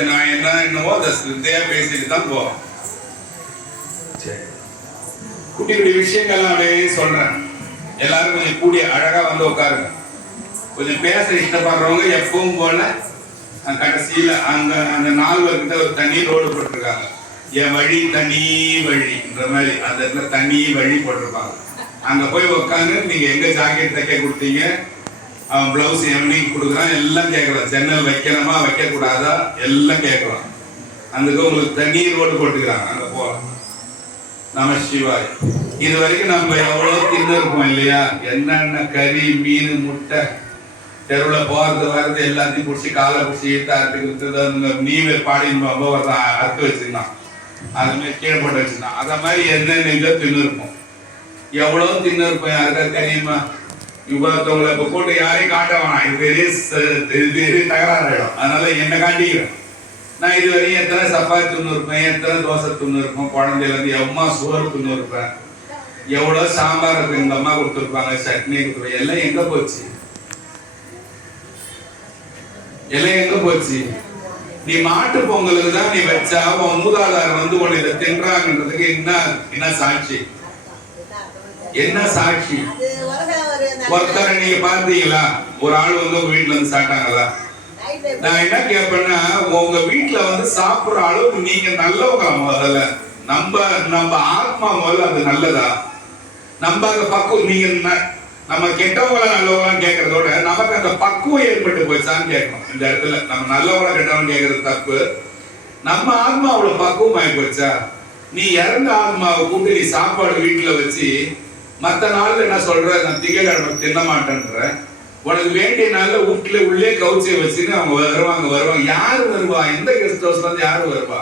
சரி நான் என்னவோ அதை சித்தையா பேசிட்டு தான் போறோம். சரி, குட்டி குட்டி விஷயங்கள்லாம் அப்படியே சொல்றேன். எல்லாரும் கொஞ்சம் கூடிய அழகா வந்து உட்காருங்க. கொஞ்சம் பேச இஷ்டப்படுறவங்க எப்பவும் போல கடைசியில அந்த அந்த 4 பேர்கிட்ட ஒரு தனி ரோடு போட்டிருக்காங்க. என் வழி தனி வழின்ற மாதிரி அந்த இடத்துல தனி வழி போட்டிருப்பாங்க. அங்க போய் உட்காந்து நீங்க எங்க ஜாக்கெட் தைக்க கொடுத்தீங்க, அவன் பிளவுஸ் எவனிங் கொடுக்குறான், எல்லாம் கேட்கலாம். ஜன்னல் வைக்கணுமா வைக்க கூடாதா எல்லாம் கேட்கலாம். அதுக்கு உங்களுக்கு தனி ரோடு போட்டுக்கிறாங்க, அங்க போகலாம். நம சிவாய். இது வரைக்கும் நம்ம எவ்வளவு தின்னு இருப்போம் இல்லையா? என்னென்ன கறி மீன் முட்டை தெருவில் போறது வர்றது எல்லாத்தையும் பிடிச்சி காலை பிடிச்சி ஈட்டாத்துக்கு நீவே பாடின்னு அறுத்து வச்சிருந்தான், அது மாதிரி கீழே போட்டு வச்சிருந்தான். அத மாதிரி என்னென்ன தின்னு இருப்போம், எவ்வளவு தின்னு இருப்போம். யாருக்கா தெரியுமா? இவ்வளவுங்களை இப்ப போட்டு யாரையும் காட்ட வேணாம், இது பெரிய தகராறாயிடும். அதனால என்ன காட்டிக்கிறேன். நான் இது வரையும் எத்தனை சப்பாத்தி துண்ணு இருப்பேன், எத்தனை தோசை துண்ணு இருப்பேன், குழந்தையில இருந்து எம்மா சோறு துண்ணு இருப்பேன், எவ்வளவு சாம்பார் இருக்கு எங்க அம்மா கொடுத்துருப்பாங்க, சட்னி கொடுத்துருப்பாங்க. எல்லாம் எங்க போச்சு? எல்லாம் எங்க போச்சு? நீ மாட்டு பொங்கலுக்கு தான் நீ வச்சா உன் மூதாதாரம் வந்து உன்னை இதை தின்றாங்கன்றதுக்கு என்ன சாட்சி? என்ன சாட்சி? ஒருத்தரை நீங்க பார்த்தீங்களா? ஒரு ஆள் வந்து உங்க வீட்டுல இருந்து சாப்பிட்டாங்களா? நான் என்ன கேட்பேன்னா, உங்க வீட்டுல வந்து சாப்பிடுற அளவுக்கு நீங்க நல்லவங்க முதல்ல. நம்ம ஆத்மா முதல்ல அது நல்லதா? நம்ம அந்த பக்குவம் நீங்க நம்ம கெட்டவங்கள நல்லவங்களா கேட்கறதோட நமக்கு அந்த பக்குவம் ஏற்பட்டு போச்சான்னு கேட்கணும். இந்த இடத்துல நம்ம நல்லவங்களா கெட்டவங்க கேட்கறது தப்பு. நம்ம ஆத்மா அவ்வளவு பக்குவம் ஆகி போச்சா? நீ இறந்த ஆத்மாவை கூப்பிட்டு நீ சாப்பாடு வீட்டுல வச்சு மற்ற நாள்ல என்ன சொல்ற, நான் திங்கக்கிழமை தின்ன மாட்டேன்ற, உனக்கு வேண்டிய நாள்ல வீட்டுல உள்ளே கவுச்சியை வச்சுன்னு அவங்க வருவாங்க. யாரு வருவா? எந்த கெஸ்ட் ஹவுஸ்ல இருந்து யாரு வருவா?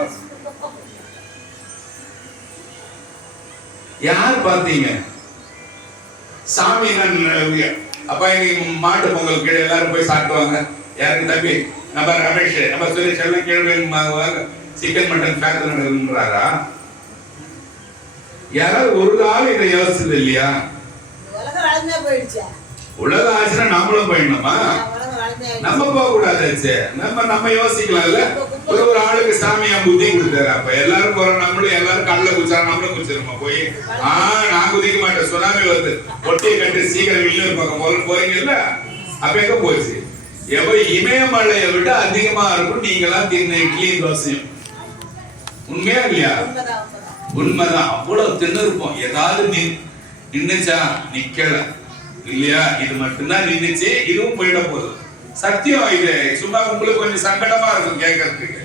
யார் பார்த்தீங்க? சாமி அப்பா இன்னைக்கு மாட்டு பொங்கல் கீழே எல்லாரும் போய் சாப்பிடுவாங்க. யாருக்கு தம்பி நம்ம ரமேஷ் நம்ம சுரேஷ் எல்லாம் கீழே சிக்கன் மட்டன் ஃபேக்டரி நடக்குன்றாரா? யாராவது ஒரு நாள் இதை யோசிச்சது இல்லையா? உலக ஆச்சுன்னா நம்மளும் போயிடணுமா? நம்ம போக கூடாது. நம்ம யோசிக்கலாம்ல. ஒரு ஆளுக்கு சாமியா புத்தி கொடுத்தாரு. அப்ப எல்லாரும் போறோம், நம்மளும் எல்லாரும் கல்ல குச்சா நம்மளும் குச்சிருமா போய் நான் குதிக்க மாட்டேன், சுனாமி வருது, ஒட்டியை கட்டி சீக்கிரம் வெளியூர் பக்கம் முதல்ல போறீங்கல்ல. அப்ப எங்க போச்சு? எவ்வளோ இமயமலையை விட அதிகமா இருக்கும் நீங்களாம் தின்ன இட்லி தோசையும். உண்மையா இல்லையா? உண்மைதான். அவ்வளவு தின்னு இருப்போம். ஏதாவது நின்னுச்சா? நிக்கல இல்லையா? இது மட்டும்தான் நின்னுச்சு, இதுவும் போயிட போகுது. சத்தியம். இது சும்மா உங்களுக்கு கொஞ்சம் சங்கடமா இருக்கும் கேட்கறதுக்கு.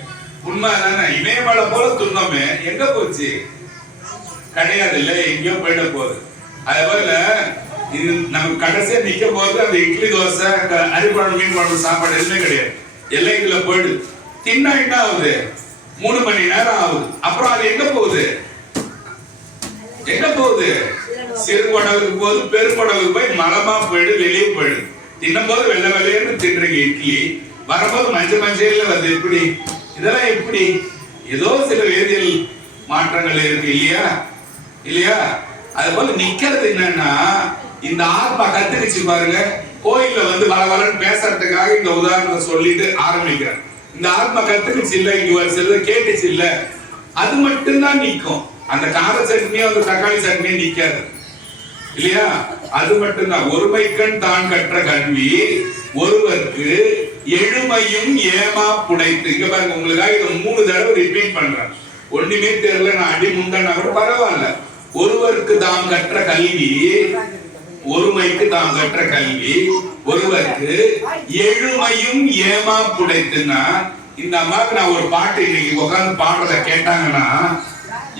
உண்மை தானே? இமயமலை போல துன்பமே எங்க போச்சு? கிடையாது இல்ல, எங்கேயோ போயிட போகுது. அதே போல இது நம்ம கடைசியா நிக்க போது அந்த இட்லி தோசை அரிக்குழம்பு மீன் குழம்பு சாப்பாடு எதுவுமே கிடையாது. எல்லாம் இதுல போயிடுது. தின்னா என்ன ஆகுது? 3 மணி நேரம் ஆகுது. அப்புறம் அது எங்க போகுது? எங்க போகுது? சிறுகுடலுக்கு போகுது, பெருங்குடலுக்கு போய் மலமா போயிடு, வெளியே போயிடு. தின்னும் போது வெள்ளை வெள்ளையன்னு தின்றீங்க இட்லி, வரும்போது மஞ்சள் வந்து எப்படி? இதெல்லாம் எப்படி? ஏதோ சில வேதியியல் மாற்றங்கள் இருக்கு இல்லையா? இல்லையா? அது போல நிக்கிறது என்னன்னா, இந்த ஆத்மா கத்துக்கிச்சு பாருங்க. கோயில்ல வந்து வளவலன்னு பேசுறதுக்காக இந்த உதாரணத்தை சொல்லிட்டு ஆரம்பிக்கிறேன். இந்த ஆத்மா கத்துக்கிச்சு இல்ல, இங்க ஒரு சிலது கேட்டுச்சு இல்ல, அது மட்டும்தான் நிற்கும். அந்த கார சட்னியோ அந்த தக்காளி சட்னியோ நிக்காது இல்லையா? அது மட்டும்தான். ஒருமைக்கண் தான் கற்ற கல்வி ஒருவருக்கு எழுமையும் ஏமா புடைத்து. இங்க பாருங்க, உங்களுக்காக இதை 3 தடவை ரிப்பீட் பண்றேன். ஒண்ணுமே தெரியல, நான் அடி முண்டனா கூட பரவாயில்ல. ஒருவருக்கு தாம் கற்ற கல்வி, ஒருமைக்கு தாம் கற்ற கல்வி ஒருவருக்கு எழுமையும் ஏமா புடைத்துன்னா, இந்த அம்மாவுக்கு நான் ஒரு பாட்டு இன்னைக்கு உட்கார்ந்து பாடுறத கேட்டாங்கன்னா,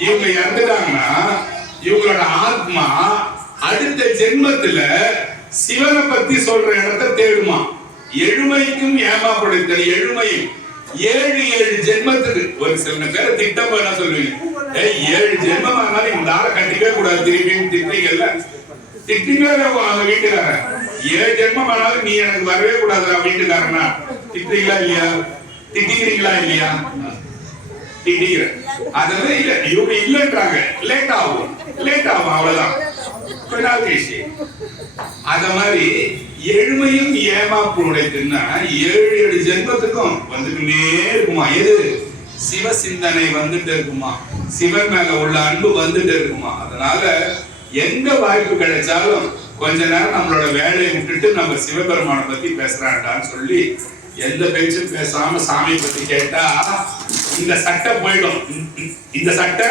இவங்க இறந்துட்டாங்கன்னா இவங்களோட ஆத்மா அடுத்த ஜென்மத்துல சிவனை பத்தி சொல்ற இடத்தை தேடுமா. எழுமைக்கும் ஏமா புடைத்தல். எழுமையும் 7 ஜென்மத்துக்கு. ஒரு சில பேர் திட்டம் என்ன சொல்லுவீங்க, 7 ஜென்மம் ஆனாலும் இந்த ஆளை கட்டிக்கவே கூடாது திருப்பின்னு திட்டீங்கல்ல. திட்டிங்களா அவங்க வீட்டுக்காரன்? 7 ஜென்மம் ஆனாலும் நீ எனக்கு வரவே கூடாதுடா வீட்டுக்காரனா. திட்டுறீங்களா இல்லையா? திட்டிக்கிறீங்களா இல்லையா? திட்டிக்கிற. அதெல்லாம் இல்ல, இவங்க இல்லன்றாங்க. லேட் ஆகும் அவ்வளவுதான். அத மாதிரி எழுமையும் ஏமாப்பு உடைத்துன்னா 7 ஜென்மத்துக்கும் வந்துட்டுனே இருக்குமா. எது? சிவ சிந்தனை வந்துட்டு இருக்குமா, சிவன் மேல உள்ள அன்பு வந்துட்டு இருக்குமா. அதனால எங்க வாய்ப்பு கிடைச்சாலும் கொஞ்ச நேரம் நம்மளோட வேலையை விட்டுட்டு நம்ம சிவபெருமானை பத்தி பேசுறாண்டான்னு சொல்லி எந்த பேச்சும் பேசாம சாமி பத்தி கேட்டா இந்த சட்டை போயிடும், இந்த சட்டை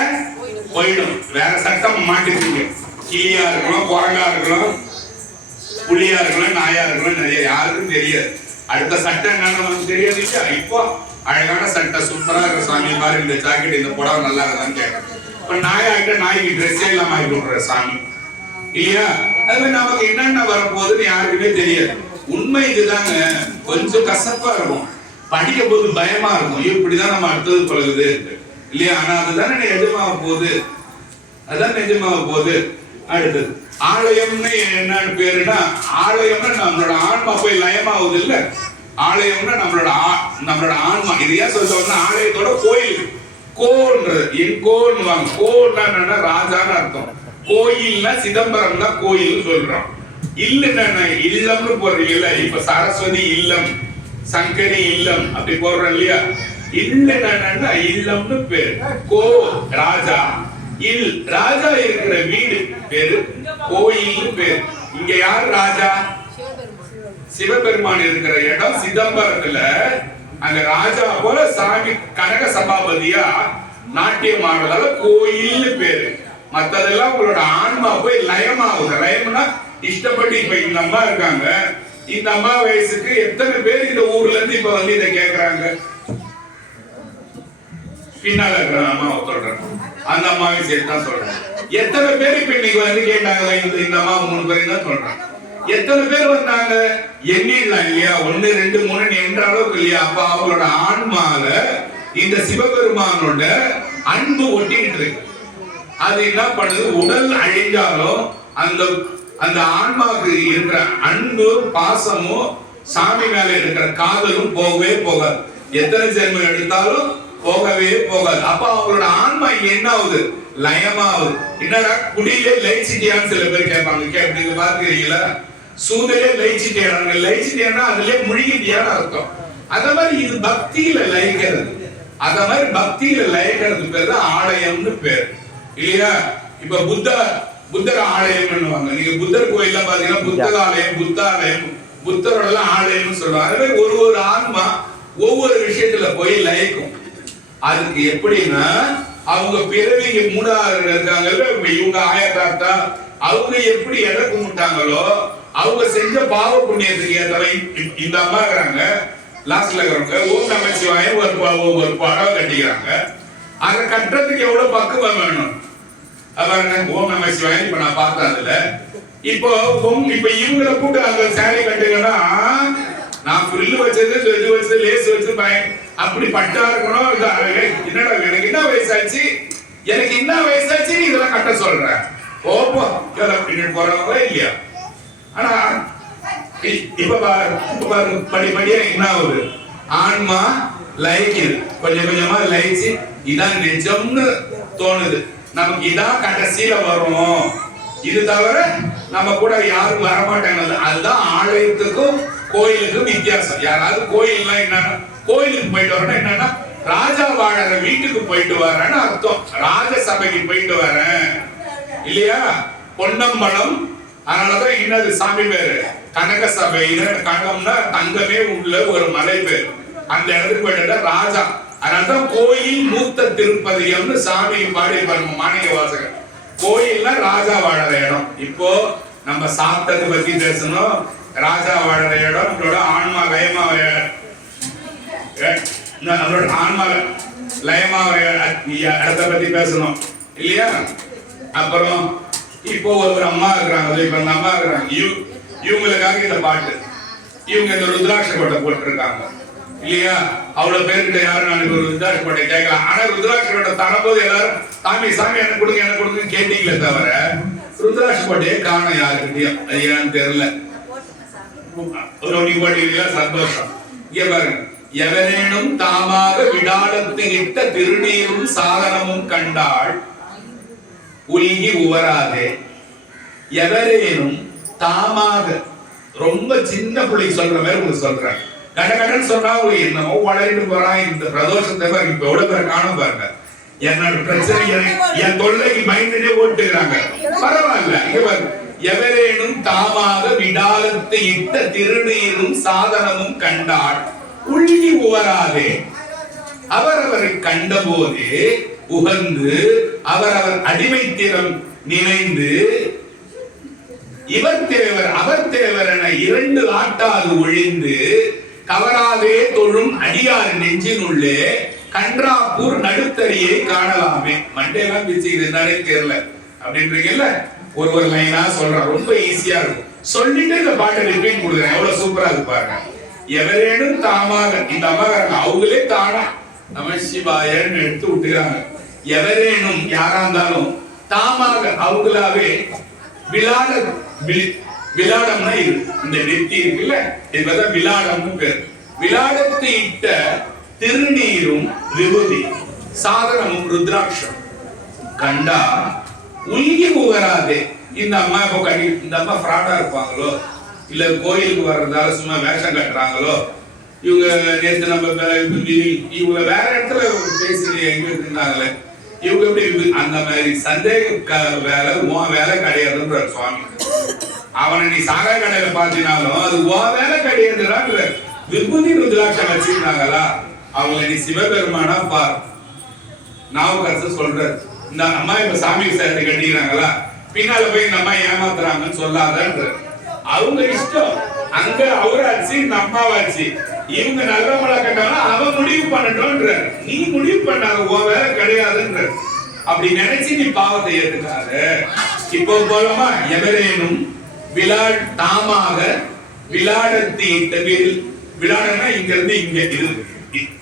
போயிடும். வேற சட்டம் மாட்டிருக்கீங்க. கிளியா இருக்கலாம், குரங்கா இருக்கலாம், புலியா இருக்கலாம், நாயா இருக்கலாம், நிறைய யாருக்கும் தெரியாது. அடுத்த சட்டை என்னன்னு நமக்கு தெரியாது இல்லையா. இப்போ அழகான சட்டை சூப்பரா இருக்க சாமி மாதிரி இந்த ஜாக்கெட் இந்த புடவை நல்லா இருக்கான்னு கேட்கறேன். இப்ப நாயாகிட்ட நாய்க்கு ட்ரெஸ்ஸே இல்லாம ஆகி விடுற சாமி இல்லையா. அது மாதிரி நமக்கு என்னென்ன வரப்போகுதுன்னு யாருக்குமே தெரியாது. உண்மை இதுதாங்க. கொஞ்சம் கசப்பா இருக்கும், படிக்க போது பயமா இருக்கும், இப்படிதான் நம்ம அடுத்தது பழகுது இல்லையா. ஆனா அதுதானே நிஜமாக போகுது, அதுதான் நிஜமாக போகுது. அடுத்தது ஆலயம்னு என்னன்னு பேருன்னா, ஆலயம்னா நம்மளோட ஆன்மா போய் லயமாகுது இல்ல. ஆலயம்னா நம்மளோட ஆன்மா. இது ஏன் சொல்றோம்னா ஆலயத்தோட கோயில் கோன்றது என் கோன்னு வாங்க. கோன்னா என்னன்னா ராஜான்னு அர்த்தம். கோயில்னா சிதம்பரம் தான் கோயில் சொல்றோம். இல்லன்னா இல்லம்னு போடுறீங்கல்ல. இப்ப சரஸ்வதி இல்லம், சங்கரி இல்லம் அப்படி போடுறோம் இல்லையா. இல்லன்னா இல்லம்னு பேரு. கோ ராஜா, இல் ராஜா இருக்கிற வீடு பேரு கோயில் பேரு. இங்க யார் ராஜா? சிவபெருமான் இருக்கிற இடம் சிதம்பரத்துல. அங்க ராஜா போல சாமி கனக சபாபதியா நாட்டியம் ஆடுறதால கோயில் பேரு. மத்ததெல்லாம் உங்களோட ஆன்மா போய் லயமாகுது. லயம்னா இஷ்டப்பட்டு. இப்ப இந்த அம்மா இருக்காங்க, இந்த அம்மா வயசுக்கு எத்தனை பேர் இந்த ஊர்ல இருந்து இப்ப வந்து இதை கேக்குறாங்க? பின்னால இருக்கிற அம்மாவை சொல்றேன், அந்த அம்மாவை சேர்த்து தான் சொல்றேன். எத்தனை பேர் இப்ப இன்னைக்கு வந்து கேட்டாங்க? இந்த அம்மா 3 பேரையும் தான் சொல்றேன். எத்தனை பேர் வந்தாங்க? எண்ணிடலாம் இல்லையா. 1 2 3 என்ற அளவுக்கு இல்லையா. அப்ப அவங்களோட ஆன்மால இந்த சிவபெருமானோட அன்பு ஒட்டிக்கிட்டு இருக்கு. அது என்ன பண்ணுது? உடல் அழிஞ்சாலும் அந்த ஆன்மாவுக்கு இருக்கிற அன்பு பாசமும் சாமி மேல இருக்கிற காதலும் போகவே போகாது. எத்தனை ஜென்மம் எடுத்தாலும் போகவே போகாது. அப்ப அவங்களோட ஆன்மா என்ன ஆகுது? லயமாகுது. என்னடா குடியிலே லயிச்சிட்டியான்னு சில பேர் கேட்பாங்க. நீங்க பாத்துக்கிறீங்களா? சூதிலே லயிச்சிட்டியாங்க. லயிச்சிட்டியானா அதுலயே முழுகிட்டியான்னு அர்த்தம். அத மாதிரி இது பக்தியில லயிக்கிறது. அத மாதிரி பக்தியில லயிக்கிறது பேர் தான் ஆலயம்னு பேர் இல்லையா. இப்ப புத்தர் ஆலயம் பண்ணுவாங்க. நீங்க புத்தர் கோயில்ல பாத்தீங்கன்னா புத்தகாலயம், புத்தாலயம், புத்தரோட ஆலயம்னு சொல்லுவாங்க. அதே மாதிரி ஒரு ஆன்மா ஒவ்வொரு விஷயத்துல போய் லயிக்கும். அதுக்கு எப்படின்னா அவங்க பிறவிங்க 3 இருக்காங்கல்ல, இவங்க ஆயத்தாத்தா அவங்க எப்படி எதை கும்பிட்டாங்களோ அவங்க செஞ்ச பாவ புண்ணியத்துக்கு ஏற்ற இந்த அம்மா இருக்கிறாங்க. லாஸ்ட்ல இருக்கிறவங்க ஓம் நமச்சிவாய ஒரு படம் கட்டிக்கிறாங்க. அதை கட்டுறதுக்கு எவ்வளவு பக்குவம் வேணும் பாருங்க. ஓம் நமச்சிவாய இப்ப நான் பார்த்தேன். அதுல இப்போ இவங்களை கூட்டு அந்த சாரி கட்டுங்கன்னா நான் புல்லு வச்சது இது வச்சது லேஸ் வச்சு அப்படி பட்டா இருக்கணும். என்னடா எனக்கு என்ன வயசாச்சு, எனக்கு என்ன வயசாச்சு இதெல்லாம் கட்ட சொல்றேன். ஓப்போ பின்னாடி போறவங்க இல்லையா. ஆனா இப்ப படிப்படியா என்ன ஆகுது? ஆன்மா லயிக்குது. கொஞ்சம் கொஞ்சமா லயிச்சு இதான் நிஜம்னு தோணுது. நமக்கு இதான் கடைசியில வரும். இது தவிர நம்ம கூட யாரும் வரமாட்டாங்க. அதுதான் ஆலயத்துக்கும் கோயிலுக்கும் வித்தியாசம். யாராவது கோயில்னா என்னன்னா கோயிலுக்கு போயிட்டு வரணும் என்னன்னா ராஜா வாழற வீட்டுக்கு போயிட்டு வரேன்னு அர்த்தம். ராஜசபைக்கு போயிட்டு வரேன் இல்லையா. பொன்னம்பலம். அதனாலதான் இன்னது சாமி பேரு கனக சபை. கனகம்னா தங்கமே உள்ள ஒரு மலை பேர். அந்த இடத்துக்கு போயிட்டு ராஜா. அதனாலதான் கோயில் மூத்த திருப்பதியம்னு சாமி பாடி பாருங்க மாணிக்க வாசகர். கோயில்னா ராஜா வாழற இடம். இப்போ நம்ம சாப்பிட்டது பத்தி பேசணும். ராஜா வாழற இடம் நம்மளோட ஆன்மா லயமா நம்மளோட ஆன்மா லயமா இடத்தை பத்தி பேசணும் இல்லையா. அப்புறம் இப்போ ஒரு அம்மா இருக்கிறாங்க. இப்ப அந்த அம்மா இருக்கிறாங்க. இவங்களுக்காக இந்த பாட்டு. இவங்க இந்த ருத்ராட்ச கோட்டை போட்டிருக்காங்க இல்லையா. அவ்வளவு பேர்கிட்ட யாரும் நாளைக்கு ஒரு ருத்ராட்ச கோட்டை கேட்கலாம். ஆனா ருத்ராட்ச கோட்டை தரம்போது எல்லாரும் சாமி சாமி என்ன கொடுங்க என்ன கொடுங்க கேட்டீங்களே தவிர ருத்ராட்ச கோட்டையை காண யாருக்கிட்டையும் ஏன்னு தெரியல. சந்தோஷம். இங்க பாருங்க. எவரேனும் தாமாக விடாலத்து இட்ட திருநீரும் சாதனமும் கண்டாள் உருகி உவராதே. எவரேனும் தாமாக ரொம்ப சின்ன பிள்ளைக்கு சொல்ற மாதிரி உங்களுக்கு சொல்றேன். கடகடன்னு சொன்னா என்னமோ வளரிட்டு போறான். இந்த பிரதோஷத்தை பாருங்க, இப்ப எவ்வளவு பேரை காணும் பாருங்க. என்னோட பிரச்சனை என் தொல்லைக்கு பயந்துட்டே ஓட்டுகிறாங்க. பரவாயில்ல, இங்க பாருங்க. எவரேனும் தாமாக விடாலத்து இட்ட திருநீரும் சாதனமும் கண்டால் உள்கி உவராதே, அவரவரை கண்டபோது உகந்து அவரவர் அடிமைத்திறம் நினைந்து இவர் தேவர் அவர் தேவர் என இரண்டு ஆட்டாது ஒழிந்து கவராதே தொழும் அடியார் நெஞ்சினுள்ளே கன்றாப்பூர் நடுத்தறியை காணலாமே. மண்டேலாம் பிச்சுக்குது என்னன்னே தெரியல அப்படின்றீங்கல்ல. ஒரு லைனா சொல்றேன், ரொம்ப ஈஸியா இருக்கும். சொல்லிட்டு இந்த பாட்டை ரிப்பீட் கொடுக்குறேன், எவ்வளவு சூப்பரா இருக்கு பாருங்க. எவரேனும் தாமாக, இந்த அம்மாக்காரங்க அவங்களே தானா நம சிவாயன்னு எடுத்து விட்டுக்கிறாங்க. எவரேனும் யாரா இருந்தாலும் தாமாக அவங்களாவே விளாடம்னா இது இந்த நெத்தி இருக்குல்ல, இதுதான் விளாடம்னு பேர். விளாடத்தை இட்ட திருநீரும் விபூதி சாதனமும் ருத்ராட்சம் கண்டா உள்கி உவராதே. இந்த அம்மா இப்போ கட்டி, இந்த அம்மா ஃப்ராடா இருப்பாங்களோ, இல்ல கோயிலுக்கு வர்றதால சும்மா வேஷம் கட்டுறாங்களோ, இவங்க நேற்று நம்ம இவங்க வேற இடத்துல பேசி எங்க இருந்தாங்களே, இவங்க எப்படி அந்த மாதிரி சந்தேக வேலை உன் வேலை கிடையாதுன்ற சுவாமி. அவனை நீ சாகா கடையில பாத்தினாலும் அது உன் வேலை கிடையாதுதான். விபூதி ருத்ராட்சம் வச்சிருந்தாங்களா, அவங்களை நீ சிவபெருமானா பார். நாவுக்கரசர் சொல்றாரு, இந்த அம்மா இப்ப சாமி சேர்த்து கட்டிக்கிறாங்களா, பின்னால போய் இந்த அம்மா ஏமாத்துறாங்கன்னு சொல்லாதன்ற. அவங்க இஷ்டம், அங்க அவராச்சு இந்த அம்மாவாச்சு, இவங்க நல்லவங்களா கட்டாலும் அவன் முடிவு பண்ணட்டும்ன்ற. நீ முடிவு பண்ணாத, உன் வேலை கிடையாதுன்ற. அப்படி நினைச்சு நீ பாவத்தை ஏத்துக்காத. இப்போ போலமா எவரேனும் தாமாக விளாடத்தி இட்ட விளாடனா இங்க இருந்து இங்க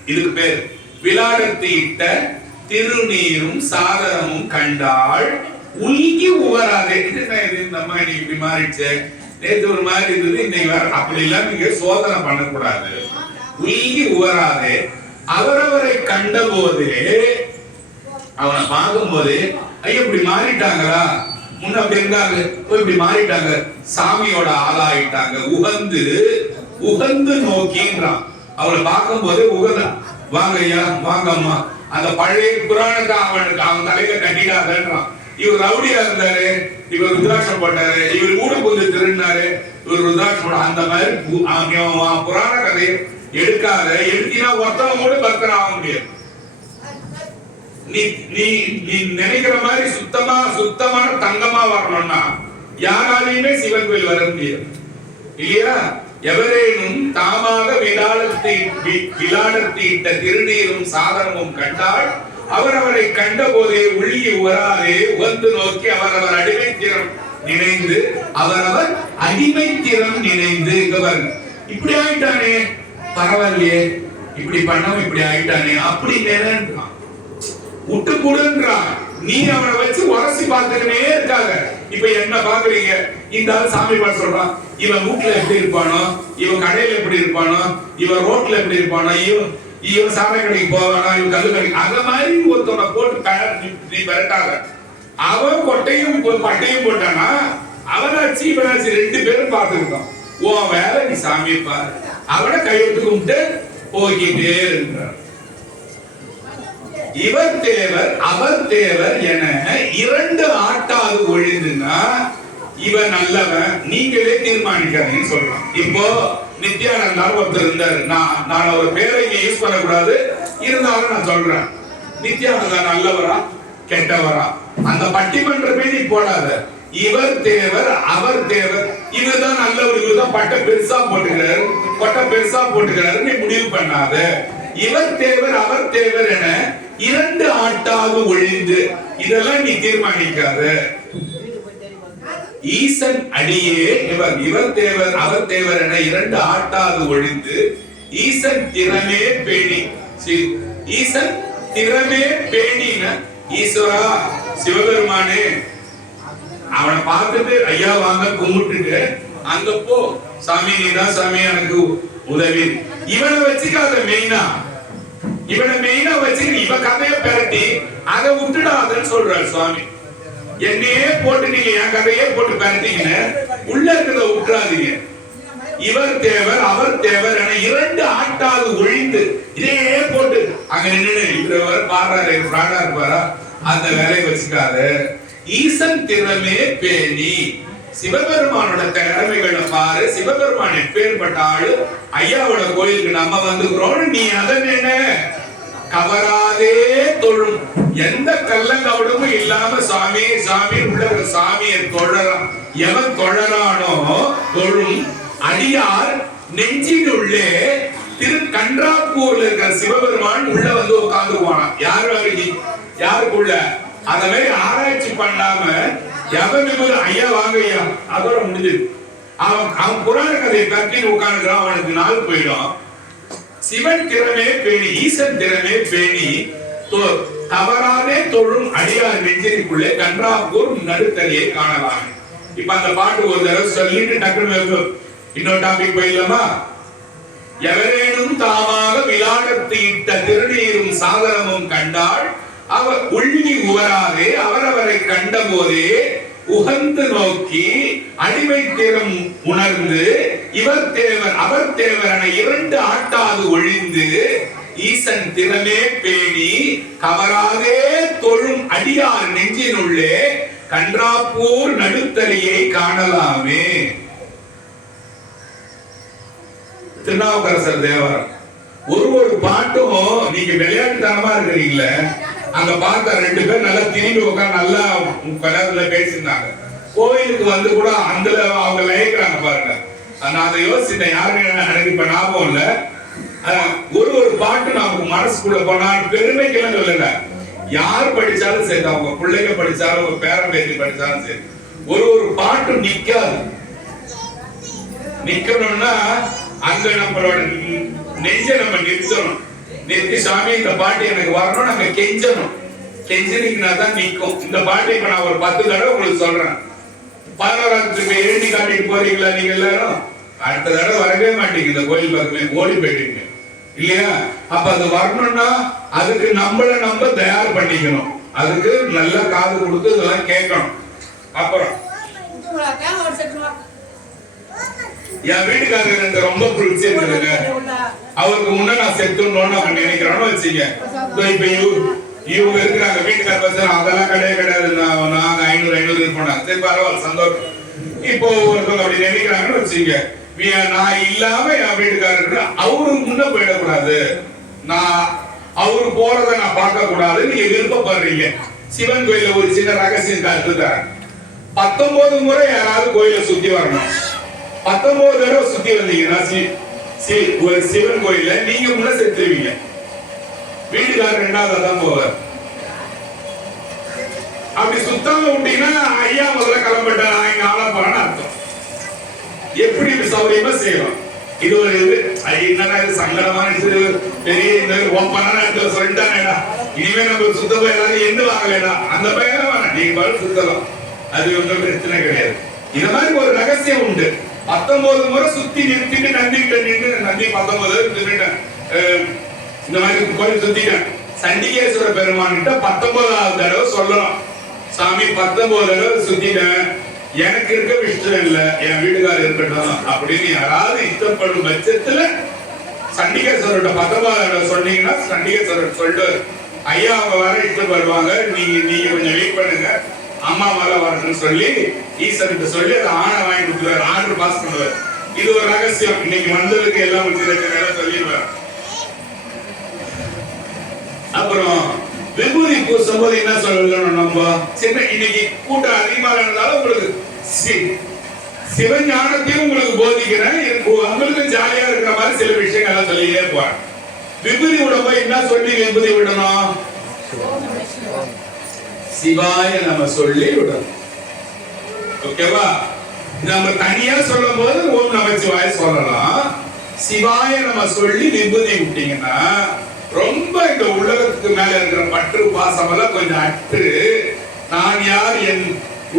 இதுக்கு பேர் விளாடத்தி இட்ட திருநீரும் சாதனமும் கண்டால் உள்கி உவராதே. இந்த அம்மா இன்னைக்கு இப்படி மாறிடுச்சு, நேற்று ஒரு மாதிரி இருந்தது, இன்னைக்கு வேற. அப்படி எல்லாம் நீங்க சோதனை பண்ணக்கூடாது. உள்கி உவராதே, அவரவரை கண்ட போதே, அவனை பார்க்கும் போது ஐயா இப்படி மாறிட்டாங்களா, முன்ன அப்படி இருந்தாங்க இப்படி மாறிட்டாங்க, சாமியோட ஆளாயிட்டாங்க, உகந்து உகந்து நோக்கின்றான். அவளை பார்க்கும் போது உகந்த வாங்க ஐயா வாங்க அம்மா, அந்த பழைய புராணத்தை அவனுக்கு அவன் தலையில கட்டிடாதன்றான். இவர் ரவுடியா இருந்தாரு, இவர் ருத்ராட்சம் போட்டாரு, இவர் ஊடு புந்து திருநாரு, இவர் ருத்ராட்சம் அந்த மாதிரி புராண கதையை எடுக்காத. எடுத்தினா ஒருத்தவங்க கூட பக்தன் ஆக முடியாது. நீ நீ நீ நினைக்கிற மாதிரி சுத்தமான தங்கமா வரணும்னா யாராலையுமே சிவன் கோயில் வர முடியாது இல்லையா? எவரேனும் தாமாக விளாடத்தி இட்ட திருநீரும் சாதனமும் கண்டால் அவரவரை கண்ட போதே உள்ளி வராதே உகந்து நோக்கி அவரவர் அடிமைத்திறம் நினைந்து அவரவர் அடிமைத்திறம் நினைந்து. இப்படி ஆயிட்டானே பரவாயில்லையே, இப்படி பண்ணவும் இப்படி ஆயிட்டானே அப்படி நினைன்றான், விட்டு கொடுன்றான். நீ அவனை வச்சு உரசி பார்த்துக்கிட்டே இருக்காங்க. இப்ப என்ன பாக்குறீங்க, இந்த ஆள் சாமி பாட்டு சொல்றான், இவன் வீட்டுல எப்படி இருப்பானோ, இவன் கடையில எப்படி இருப்பானோ, இவன் ரோட்ல எப்படி இருப்பானோ, இவன் சாலை கடைக்கு போவானா, இவன் கல்லு கடைக்கு, அத மாதிரி ஒருத்தவனை போட்டு நீ விரட்டாத. அவன் கொட்டையும் பட்டையும் போட்டானா அவனாச்சு இவனாச்சு ரெண்டு பேரும் பார்த்துக்கிட்டோம். உன் வேலை நீ சாமியை பாரு, அவனை கையெழுத்து கும்பிட்டு போய்கிட்டே இருக்கிறார். இவர் தேவர் அவர் தேவர் என இரண்டு ஆட்டாது ஒழிந்துன்னா இவன் நல்லவன் நீங்களே தீர்மானிக்காதீங்கன்னு சொல்றான். இப்போ நித்யானந்தா ஒருத்தர் இருந்தாரு, நான் ஒரு பேரை யூஸ் பண்ணக்கூடாது, இருந்தாலும் நான் சொல்றேன். நித்யானந்தா நல்லவரா கெட்டவரா அந்த பட்டிமன்றமே நீ போடாத. இவர் தேவர் அவர் தேவர், இவர்தான் நல்லவர், இவர்தான் பட்டை பெருசா போட்டுக்கிறாரு கொட்டை பெருசா போட்டுக்கிறாரு நீ முடிவு பண்ணாத. இவர் தேவர் அவர் தேவர் என இரண்டு ஆட்டாக ஒழிந்து இதெல்லாம் நீ தீர்மானிக்காத. ஈசன் அடியே இவர் தேவர் அவர் தேவர் என இரண்டு ஆட்டாக ஒழிந்து ஈசன் திறமே பேணி. ஈசன் திறமே பேணின ஈஸ்வரா சிவபெருமானே, அவனை பார்த்துட்டு ஐயா வாங்க கும்பிட்டுட்டு அங்க போ சாமி, நீதான் சாமி எனக்கு உதவி. இவனை வச்சுக்காத மெயினா, இவனை மெயினா வச்சு இவ கதையை பெரட்டி அதை விட்டுடாதன்னு சொல்றாரு சுவாமி. என்னையே போட்டு நீங்க என் கதையே போட்டு பார்த்தீங்கன்னு உள்ள இருக்கிறத விட்டுறாதீங்க. இவர் தேவர் அவர் தேவர் என இரண்டு ஆட்டாது ஒழிந்து இதே போட்டு அங்க நின்று இவர் பாடுறாரு பிராடா இருப்பாரா, அந்த வேலையை வச்சுக்காது. ஈசன் திறமே பேணி சிவபெருமானோட திறமைகளை பாரு. சிவபெருமான் எப்பேற்பட்ட ஆளு, ஐயாவோட கோயிலுக்கு நம்ம வந்துக்கிறோம், நீ அதை நினை கவராதே தொழும். எந்த கள்ளங்கவடமும் இல்லாம சாமி சாமி உள்ள சாமியை தொழறான். எவன் தொழறானோ தொழும் அடியார் நெஞ்சினுள்ளே திரு கன்றாப்பூர்ல இருக்கிற சிவபெருமான் உள்ள வந்து உட்கார்ந்துருவானா. யாருக்குள்ள அந்த மாதிரி ஆராய்ச்சி பண்ணாம எவன் ஐயா வாங்க ஐயா அதோட முடிஞ்சது. அவன் புராண கதையை கட்டி உட்கார்ந்துக்கிறான், அவனுக்கு நாள் போயிடும். சிவன் திறமே பேணி ஈசன் திறமே பேணி தவறானே தொழும் அடியார் நெஞ்சிற்குள்ளே கன்றாப்பூர் நடுத்தலையை காணலாம். இப்ப அந்த பாட்டு ஒரு தடவை சொல்லிட்டு டக்குனு இன்னொரு டாபிக் போயிடலாமா? எவரேனும் தாமாக விளையாடத்து இட்ட திருநீரும் சாதனமும் கண்டால் அவர் உள்வி உவராதே அவரவரை கண்ட போதே உகந்து நோக்கி அடிமை திறம் உணர்ந்து இவர் தேவர் அவர் தேவர் என இரண்டு ஆட்டாது ஒழிந்து ஈசன் திறமே பேணி கவராதே தொழும் அடியார் நெஞ்சினுள்ளே கன்றாப்பூர் நடுத்தலையை காணலாமே. திருநாவுக்கரசர் தேவாரம். ஒரு பாட்டும் நீங்க விளையாட்டுத்தனமா இருக்கிறீங்கள, அங்க பார்த்த ரெண்டு பேர் நல்லா திரும்பி உட்காந்து நல்லா கலர்ல பேசியிருந்தாங்க. கோயிலுக்கு வந்து கூட அந்த அவங்க லயிக்கிறாங்க பாருங்க. நான் அதை யோசிச்சேன், யாருன்னு எனக்கு இப்ப ஞாபகம் இல்ல. ஒரு பாட்டு நமக்கு மனசுக்குள்ள போனா பெருமைக்கெல்லாம் சொல்லல, யார் படிச்சாலும் சரி, அவங்க பிள்ளைங்க படிச்சாலும் அவங்க பேரன் பேத்தி படிச்சாலும் சரி, ஒரு பாட்டு நிக்காது. நிக்கணும்னா அங்க நம்மளோட நெஞ்ச நம்ம நிறுத்தணும். நிறுத்தி சாமி இந்த பாட்டு எனக்கு வரணும் நாங்க கெஞ்சணும். கெஞ்சினீங்கன்னா தான் நிக்கும். இந்த பாட்டு இப்ப நான் ஒரு 10 தடவை உங்களுக்கு சொல்றேன். 11ஆவது எழுதி காட்டிட்டு போறீங்களா நீங்க எல்லாரும்? அடுத்த தடவை வரவே மாட்டீங்க, இந்த கோயில் பக்கமே ஓடி போயிட்டீங்க இல்லையா? அப்ப அது வரணும்னா அதுக்கு நம்ம தயார் பண்ணிக்கணும். அதுக்கு நல்ல காது கொடுத்து இதெல்லாம் கேட்கணும். அப்புறம் என் வீட்டுக்காரர் எனக்கு ரொம்ப பிடிச்சிருந்ததுங்க. அவருக்கு முன்ன நான் செத்துணும்னு அவன் நினைக்கிறான்னு வச்சுங்க. இப்ப இவங்க இருக்கிறாங்க வீட்டுக்காரர், அதெல்லாம் கிடையாது, நாங்க 500 இருப்போம். சரி பரவாயில்ல சந்தோஷம். இப்போ ஒருத்தவங்க அப்படி நினைக்கிறாங்கன்னு வச்சுங்க, நான் இல்லாம என் வீட்டுக்காரர் அவருக்கு முன்ன போயிடக்கூடாது, நான் அவரு போறதை நான் பார்க்க கூடாது. நீங்க விருப்பப்படுறீங்க. சிவன் கோயில ஒரு சின்ன ரகசியம் கருத்துதான். 19 முறை யாராவது கோயில சுத்தி வரணும். 19 தடவை சுத்தி வந்தீங்கன்னா ஒரு சிவன் கோயில நீங்க முன்ன செத்துருவீங்க. வீட்டுக்காரர் 2வது தான் போவார். அப்படி சுத்தாம விட்டீங்கன்னா ஐயா முதல்ல கிளம்பிட்டா இங்க ஆள போறான்னு அர்த்தம். எப்படி சௌரியமா செய்யலாம்? இது ஒரு இது என்னடா இது சங்கடமான பெரிய இந்த ஓப்பனான சொல்லிட்டானேடா, இனிமே நம்ம சுத்த போய் எல்லாரும் எந்த வாங்கலடா அந்த பையன் வேணாம், நீங்க பாரு சுத்தலாம், அது ஒன்றும் பிரச்சனை கிடையாது. இந்த மாதிரி ஒரு ரகசியம் உண்டு. 19 முறை சுத்தி நிறுத்திட்டு நந்திக்கிட்ட நின்று நந்தி 19 நின்றுட்டேன். இந்த மாதிரி கோயில் சுத்திட்டேன். சண்டிகேஸ்வர பெருமான் கிட்ட 19ஆவது தடவை சொல்லணும், சாமி 19 தடவை சுத்திட்டேன், எனக்கு இருக்க இஷ்டம் இல்ல, என் வீட்டுக்காரர் இருக்கட்டும் அப்படின்னு யாராவது இஷ்டப்படும் பட்சத்துல சண்டிகேஸ்வரோட 19ஆவது தடவை சொன்னீங்கன்னா சண்டிகேஸ்வரர் சொல்லிட்டு ஐயா அவங்க வர இஷ்டப்படுவாங்க, நீங்க கொஞ்சம் வெயிட் பண்ணுங்க, அம்மா மேல வரணும்னு சொல்லி ஈஸ்வரன் சொல்லி அதை ஆணை வாங்கி கொடுத்துருவாரு, ஆர்டர் பாஸ் பண்ணுவார். இது ஒரு ரகசியம். இன்னைக்கு வந்ததுக்கு எல்லாம் சொல்லிடுவார். அப்புறம் விபூதி பூசும் போது என்ன சொல்லணும், நம்ம சின்ன இன்னைக்கு கூட்டம் அதிகமா இருந்தாலும் உங்களுக்கு சிவஞானத்தையும் உங்களுக்கு போதிக்கிறேன், உங்களுக்கு ஜாலியா இருக்கிற மாதிரி சில விஷயங்கள் சொல்லிட்டே போறேன். விபூதி விடும் போது என்ன சொல்லி விபூதி விடணும்? சிவாய நம்ம சொல்லி விடணும். ஓகேவா? நம்ம தனியா சொல்லும் போது ஓம் நமச்சிவாய சொல்லலாம். சிவாய நம்ம சொல்லி விபூதி விட்டீங்கன்னா ரொம்ப இந்த உலகத்துக்கு மேல இருக்கிற பற்று பாசம் எல்லாம் கொஞ்சம் அற்று, நான் யார் என்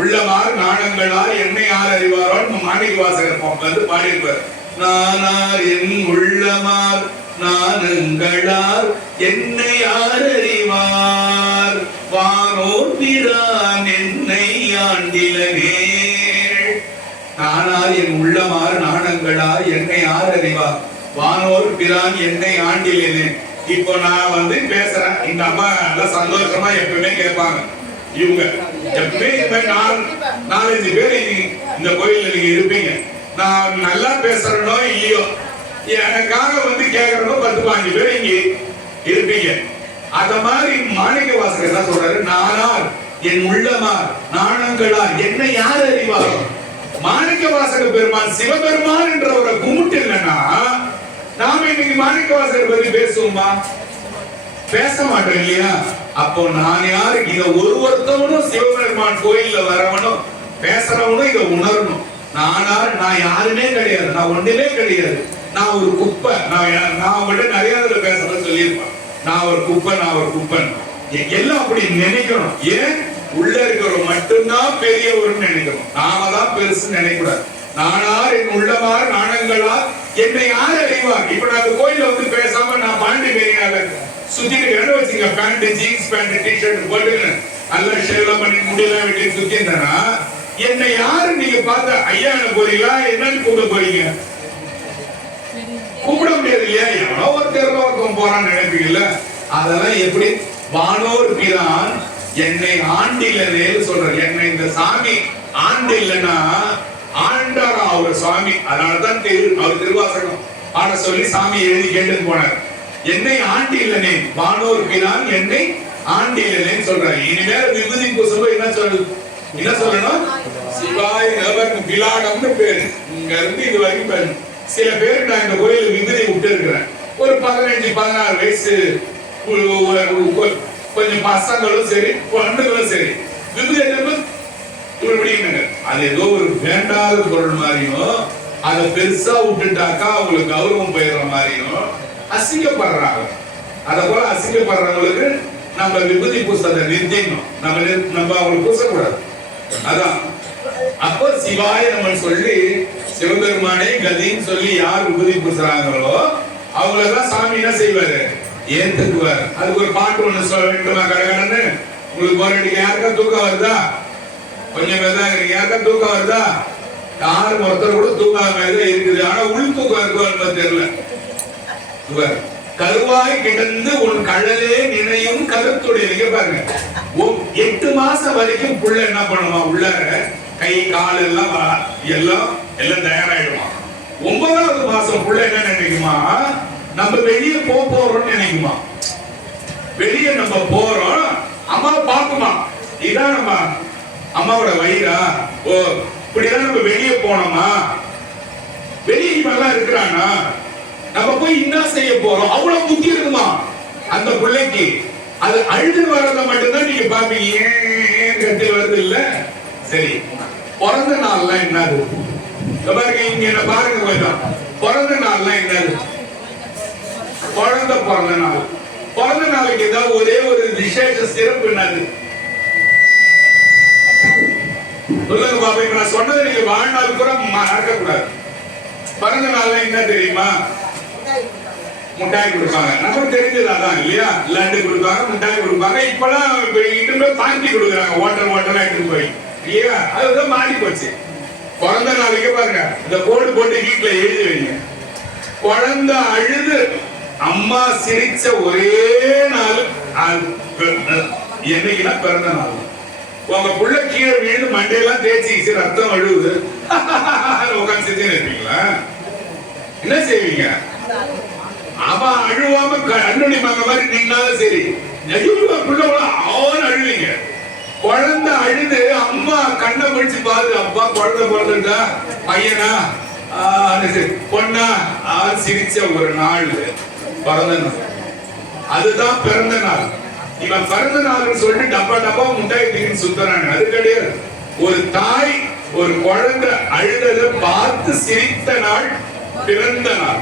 உள்ளமார் நாணங்களார் என்னை யார் அறிவாரோ மாணிக்க வாசகர் வந்து பாடியிருப்பார். நானார் என் உள்ளமார் நாணங்களார் என்னை யார் அறிவார், வானோர் பிரான் என்னை உள்ளமாறு நாணங்களா என்னை யார் அறிவா வானோர் பிரான் என்னை ஆண்டிலேனே. இப்போ நான் வந்து பேசுறேன், இந்த அம்மா எல்லாம் சந்தோஷமா எப்பவுமே கேட்பாங்க. இவங்க எப்பவுமே நாலஞ்சு பேர் இந்த கோயில்ல நீங்க இருப்பீங்க. நான் நல்லா பேசுறனோ இல்லையோ எனக்காக வந்து கேட்கறனோ 10-15 பேர் இங்க இருப்பீங்க. அத மாதிரி மாணிக்க வாசகர் என்ன சொல்றாரு, நானார் என் உள்ளமார் நாணங்களா என்னை யார் அறிவார். மாணிக்க வாசக பெருமான் சிவபெருமான் என்ற ஒரு கும்பிட்டு இல்லைன்னா நாம இன்னைக்கு மாணிக்க வாசகர் பத்தி பேசுவோமா? பேச மாட்டோம் இல்லையா? அப்போ நான் யாரு? இத ஒருத்தவனும் சிவபெருமான் கோயில்ல வரவனும் பேசுறவனும் இத உணரணும். நான் யாருமே கிடையாது, நான் ஒண்ணுமே கிடையாது, நான் ஒரு குப்பை. நான் அவங்கள்ட்ட நிறைய பேசுறேன்னு சொல்லியிருப்பேன். நான் ஒரு குப்பன் எல்லாம் அப்படி நினைக்கணும். ஏன்? உள்ள இருக்கிற மட்டும்தான் பெரியவர்னு நினைக்கணும், நாம தான் பெருசு நினைக்கூடாது. நானார் என் உள்ளமார் நாணங்களா என்னை யார் அறிவார். இப்ப நான் அந்த கோயில வந்து பேசாம நான் பாண்டி பெரியால சுத்திட்டு வச்சுங்க, பேண்ட் ஜீன்ஸ் பேண்ட் டிஷர்ட் போட்டு நல்லா ஷேவ்லாம் பண்ணி முடியெல்லாம் வெட்டி சுத்தி இருந்தானா என்னை யாரு நீங்க பார்த்த ஐயா போறீங்களா என்னன்னு கூப்பிட போறீங்க? கூப்பிட முடியாது இல்லையா? எவ்வளோ ஒரு தேர்வாக்கம் போறான்னு நினைப்பீங்கல்ல. அதெல்லாம் எப்படி? வானோர் பிரான் என்னை ஆண்டிலே சொல்ற. என்னை இந்த சாமி ஆண்டு இல்லைன்னா ஆண்டாரா அவர் சுவாமி. அதனாலதான் அவர் திருவாசகம் ஆட சொல்லி சாமி எழுதி கேட்டு போனார். என்னை ஆண்டு இல்லனே வானோர் பிரான் என்னை ஆண்டு இல்லனேன்னு சொல்றாரு. இனிமேல் விபூதி பூசும்போது என்ன சொல்லணும்? சிவாய நவன் பிலாடம்னு பேரு. இங்க இருந்து இது வரைக்கும் சில பேருக்கு நான் இந்த கோயில விபூதி விட்டு இருக்கிறேன். ஒரு 15-16 வயசு கொஞ்சம் பசங்களும் சரி பொண்ணுங்களும் சரி விபூதி அது ஏதோ ஒரு வேண்டாத பொருள் மாதிரியும் அதை பெருசா விட்டுட்டாக்கா அவங்களுக்கு கௌரவம் போயிடுற மாதிரியும் அசிங்கப்படுறாங்க. அத போல அசிங்கப்படுறவங்களுக்கு நம்ம விபூதி பூசத்தை நிறுத்திக்கணும். நம்ம அவங்களுக்கு பூசக்கூடாது. அதான் அப்போ சிவாய நம்ம சொல்லி சிவபெருமானே கதின்னு சொல்லி யார் விபூதி பூசுறாங்களோ அவங்களெல்லாம் சாமி என்ன செய்வாரு? ஏத்துக்குவார். அதுக்கு ஒரு பாட்டு ஒண்ணு சொல்ல வேண்டுமா? கடகடன்னு உங்களுக்கு போர் அடிக்க யாருக்கா தூக்கம் வருதா? கொஞ்சம் பேர் தான் இருக்கு. யாருக்கா தூக்கம் வருதா? யாரும் ஒருத்தர் கூட தூக்காம இருக்குது. ஆனா உள் தூக்கம் இருக்கும் தெரியல. கருவாய் கிடந்து உன் கழலே நினையும் கருத்துடைய பாருங்க. 8 மாசம் வரைக்கும் புள்ள என்ன பண்ணுமா? உள்ள கை கால் எல்லாம் எல்லாம் தயாராயிடுமா. 9வது மாசம் புள்ள என்ன நினைக்குமா? நம்ம வெளியே போறோம்னு நினைக்குமா. வெளியே நம்ம போறோம், அம்மா பாக்குமா, இதான் நம்ம அம்மாவோட வயிறா? ஓ இப்படிதான் நம்ம வெளியே போனோமா? வெளியே இவெல்லாம் இருக்கிறானா? நம்ம போய் என்ன செய்ய போறோம்? அவ்வளவு புத்தி இருக்குமா அந்த பிள்ளைக்கு. அது அழுது வர்றத மட்டும்தான் நீங்க பாப்பீங்க. கட்டி வருது இல்ல. சரி, பிறந்த நாள்லாம் என்னது பாருங்க. இங்க என்ன பாருங்க கொஞ்சம். பிறந்த நாள்லாம் என்னது? குழந்தை பிறந்த நாள். பிறந்த நாளைக்கு ஏதாவது ஒரே ஒரு விசேஷ சிறப்பு என்னது சொல்லுங்க பாப்பா. இப்ப நான் சொன்னதை நீங்க வாழ்நாள் கூட மறக்க கூடாது. பிறந்த நாள்ல என்ன தெரியுமா? முட்டாய் கொடுப்பாங்க. நமக்கு தெரிஞ்சது அதான் இல்லையா? லட்டு கொடுப்பாங்க, முட்டாய் கொடுப்பாங்க. இப்பெல்லாம் இட்டு பாண்டி கொடுக்குறாங்க, ஓட்டலா எடுத்து போய் இல்லையா? அதுதான் மாறி போச்சு. பிறந்த நாளைக்கு பாருங்க, இந்த போர்டு போட்டு வீட்டுல எழுதி வைங்க. குழந்தை அழுது அம்மா சிரிச்ச ஒரே நாள் என்னைக்குன்னா பிறந்த நாள். உங்க புள்ள கீழே வீடு மண்டையெல்லாம் தேய்ச்சி ரத்தம் அழுவுது உட்காந்து செஞ்சு இருப்பீங்களா? என்ன செய்வீங்க? அவன் அழுவாம கண்ணுடி மங்க மாதிரி நின்னாலும் சரி, அவன் அழுவீங்க. குழந்தை அழுது அம்மா கண்ணை முடிச்சு பாரு, அப்பா குழந்தை பிறந்துட்டா பையனா பொண்ணா சிரிச்ச ஒரு நாள் பிறந்த நாள். அதுதான் பிறந்த நாள். இவன் பிறந்த நாள் சொல்லிட்டு டப்பா முட்டாய் தூக்கி சுத்துறாங்க. அது கிடையாது. ஒரு தாய் ஒரு குழந்தை அழுததை பார்த்து சிரித்த நாள் பிறந்த நாள்.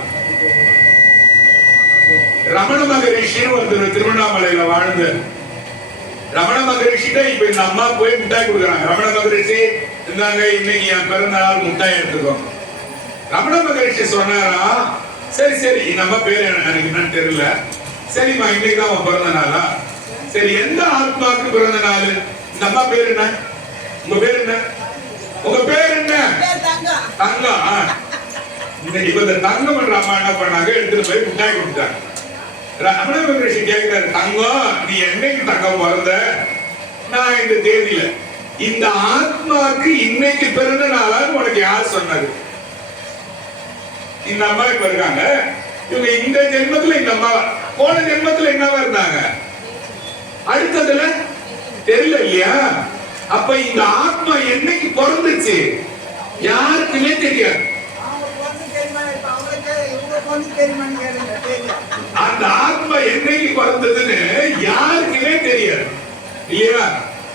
ரமண மகரிஷின்னு ஒருத்தர் திருவண்ணாமலையில வாழ்ந்த ரமண மகரிஷிட்ட இப்ப இந்த அம்மா போய் முட்டாய் கொடுக்குறாங்க. ரமண மகரிஷி இருந்தாங்க, இன்னைக்கு என் பிறந்த நாள் முட்டாய் எடுத்துக்கோ. ரமண மகரிஷி சொன்னாரா, சரி சரி இந்த அம்மா பேரு எனக்கு என்னன்னு தெரியல, சரிம்மா இன்னைக்கு அவன் பிறந்த நாளா? சரி, எந்த ஆத்மாவுக்கு பிறந்த நாள்? இந்த அம்மா பேரு என்ன? உங்க பேரு என்ன? உங்க பேர் என்ன? தங்கம். இன்னைக்கு இந்த தங்கம் பண்ற அம்மா என்ன பண்ணாங்க, எடுத்துட்டு போய் மிட்டாய் கொடுத்தாங்க. ரமண மகரிஷி கேட்கிறாரு, தங்கம் நீ என்னைக்கு தங்கம் பிறந்த? நான் இந்த தேதியில. இந்த ஆத்மாக்கு இன்னைக்கு பிறந்த நாளான்னு உனக்கு யார் சொன்னது? இந்த அம்மா இப்ப இருக்காங்க. இவங்க இந்த ஜென்மத்துல இந்த அம்மா, போன ஜென்மத்துல என்னவா இருந்தாங்க, அடுத்ததுல தெரியல இல்லையா? அப்ப இந்த ஆத்மா என்னைக்கு பிறந்துச்சு யாருக்குமே தெரியாது. அந்த ஆத்மா என்னைக்கு பிறந்ததுன்னு யாருக்குமே தெரியாது இல்லையா?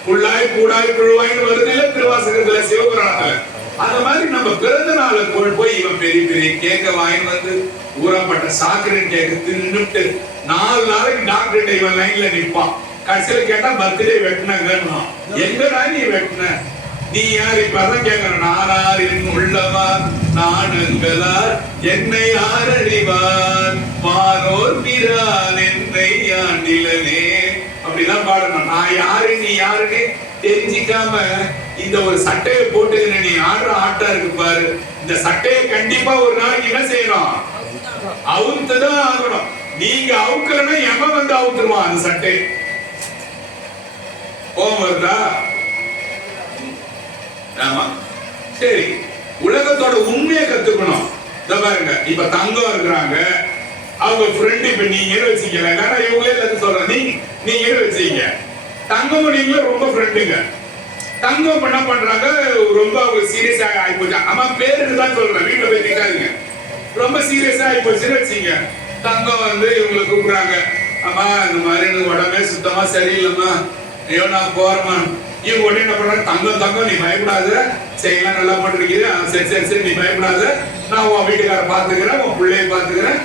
புள்ளாய் பூடாய் புழுவாய்னு வருது இல்ல திருவாசகத்துல, சிவபுராணத்துல. அந்த மாதிரி நம்ம பிறந்த நாளை போய் இவன் பெரிய பெரிய கேக்க வாங்கி வந்து ஊறப்பட்ட சாக்கரின் கேக்க தின்னுட்டு 4 நாளைக்கு டாக்டர் இவன் லைன்ல நிற்பான். கடைசியில கேட்டா பர்த்டே வெட்டினாங்க. எங்கடா நீ வெட்டின? நீ யார்? இப்பதான் கேட்கணும். நானார் என் உள்ளவார் நானுங்களார் என்னை யார் அறிவார் மாறோர் பிறான் என்னை ஆண்டிலனே. அப்படிதான் பாடணும். நான் யாரு நீ யாருன்னு தெரிஞ்சிக்காம இந்த ஒரு சட்டையை போட்டு நீ ஆடுற ஆட்டா இருக்கு பாரு. இந்த சட்டையை கண்டிப்பா ஒரு நாளைக்கு என்ன செய்யணும், அவுத்துதான் ஆகணும். நீங்க அவுக்கலன்னா எவன் வந்து அவுத்துருவான் அந்த சட்டை. கோபம் வருதா? ஆமா, சரி. உலகத்தோட உண்மையை கத்துக்கணும். பாருங்க, இப்ப தங்கம் இருக்கிறாங்க, அவங்க ஃப்ரெண்ட். இப்ப நீங்க வச்சுக்கல, இவங்களே எல்லாத்தையும் சொல்றேன். நீங்க வச்சீங்க தங்கம், நீங்களும் ரொம்ப ஃப்ரெண்டுங்க. தங்கம் என்ன பண்றாங்க, ரொம்ப சீரியஸா ஆயிப்போச்சு. அம்மா பேருக்கு தான் சொல்றேன், வீட்டுல போய் திட்டாதீங்க. ரொம்ப சீரியஸா ஆயிப்போச்சுன்னு வச்சீங்க. தங்கம் வந்து இவங்களை கூப்பிடுறாங்க, அம்மா இந்த மாதிரி எனக்கு உடம்பே சுத்தமா சரியில்லைம்மா, ஐயோ நான் போறேம்மா. இவங்க உடனே என்ன பண்றாங்க, தங்கம் நீ பயப்படாத, செய்யலாம் நல்லா பண்ணிருக்கீங்க, சரி சரி சரி நீ பயப்படாத, நான் உன் வீட்டுக்கார பாத்துக்கிறேன், உன் பிள்ளைய பாத்துக்கிறேன்,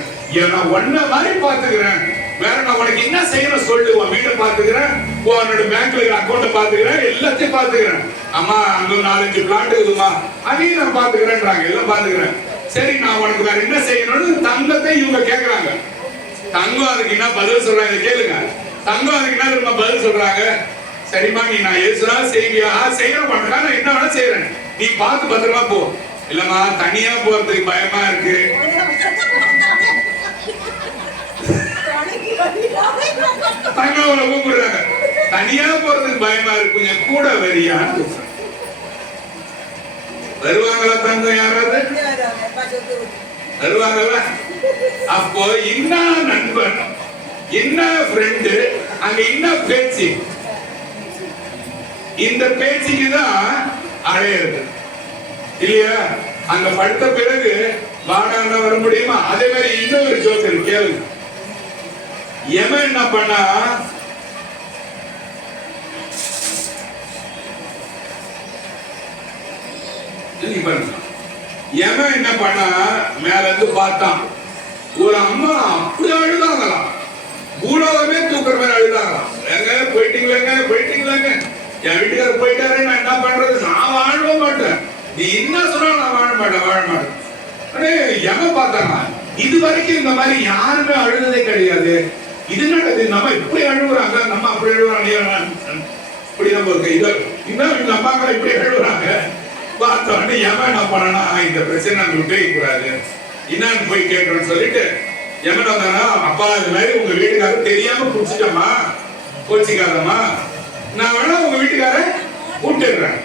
நான் ஒன்ன மாதிரி பாத்துக்கிறேன், வேற நான் உனக்கு என்ன செய்யணும் சொல்லு, உன் வீட்டை பாத்துக்கிறேன், உன்னோட பேங்க்ல அக்கௌண்ட பாத்துக்கிறேன், எல்லாத்தையும் பாத்துக்கிறேன். அம்மா அங்க 4-5 பிளாட் இருக்குமா, அதையும் நான் பாத்துக்கிறேன்றாங்க, எல்லாம் பாத்துக்கிறேன். சரி நான் உனக்கு வேற என்ன செய்யணும்னு தங்கத்தை இவங்க கேக்குறாங்க. தங்கம் அதுக்கு என்ன பதில் சொல்றாங்க கேளுங்க. தங்கம் அதுக்கு என்ன திரும்ப பதில் சொல்றாங்க, சரிம்மா நீ நான் எதுனா செய்வியா? செய்யற மாட்டா, நான் என்ன வேணா செய்யறேன், நீ பார்த்து பத்திரமா போ. இல்லம்மா தனியா போறதுக்கு பயமா இருக்கு. தங்கவளை கூப்பிடுறாங்க, தனியா போறதுக்கு பயமா இருக்கு, கொஞ்சம் கூட வரியான்னு. வருவாங்களா தங்கம்? யாராவது வருவாங்கல்ல? அப்போ என்ன நண்பன், என்ன ஃப்ரெண்டு, அங்க என்ன பேச்சு, இந்த பேச்சுக்குதான் அடையிறது இல்லையா? அங்க படுத்த பிறகு வாடாண்டா வர முடியுமா? அதே மாதிரி இன்னொரு ஜோக்கர் கேளு. எவன் என்ன பண்ணா, எவன் என்ன பண்ணா, மேல இருந்து பார்த்தான், ஒரு அம்மா அப்படி அழுதாங்களாம், பூலோகமே தூக்குற மாதிரி அழுதாங்களாம். எங்க போயிட்டீங்களேங்க, போயிட்டீங்களாங்க, என் வீட்டுக்காரர் போயிட்டாரு, நான் என்ன பண்றது, நான் வாழவே மாட்டேன், நீ என்ன சொன்னா நான் வாழ மாட்டேன். எவன் பார்த்தாங்க, இது வரைக்கும் இந்த மாதிரி யாருமே அழுததே கிடையாது. இது நடக்குது, நம்ம இப்படி அழுகுறாங்க, நம்ம அப்படி அழுகுறாங்க, இப்படி நம்ம இன்னும் இந்த அம்மாக்கள் இப்படி அழுகுறாங்க. பார்த்தோன்னே எவன் என்ன பண்ணனா, இந்த பிரச்சனை நம்ம விட்டே கூடாது, என்னன்னு போய் கேட்கறோம்னு சொல்லிட்டு எவன் வந்தானா, அப்பா இது மாதிரி உங்க வீட்டுக்காரர் தெரியாம குடிச்சிட்டமா, கோச்சிக்காதம்மா, நான் வேணா உங்க வீட்டுக்கார விட்டுடுறேன்,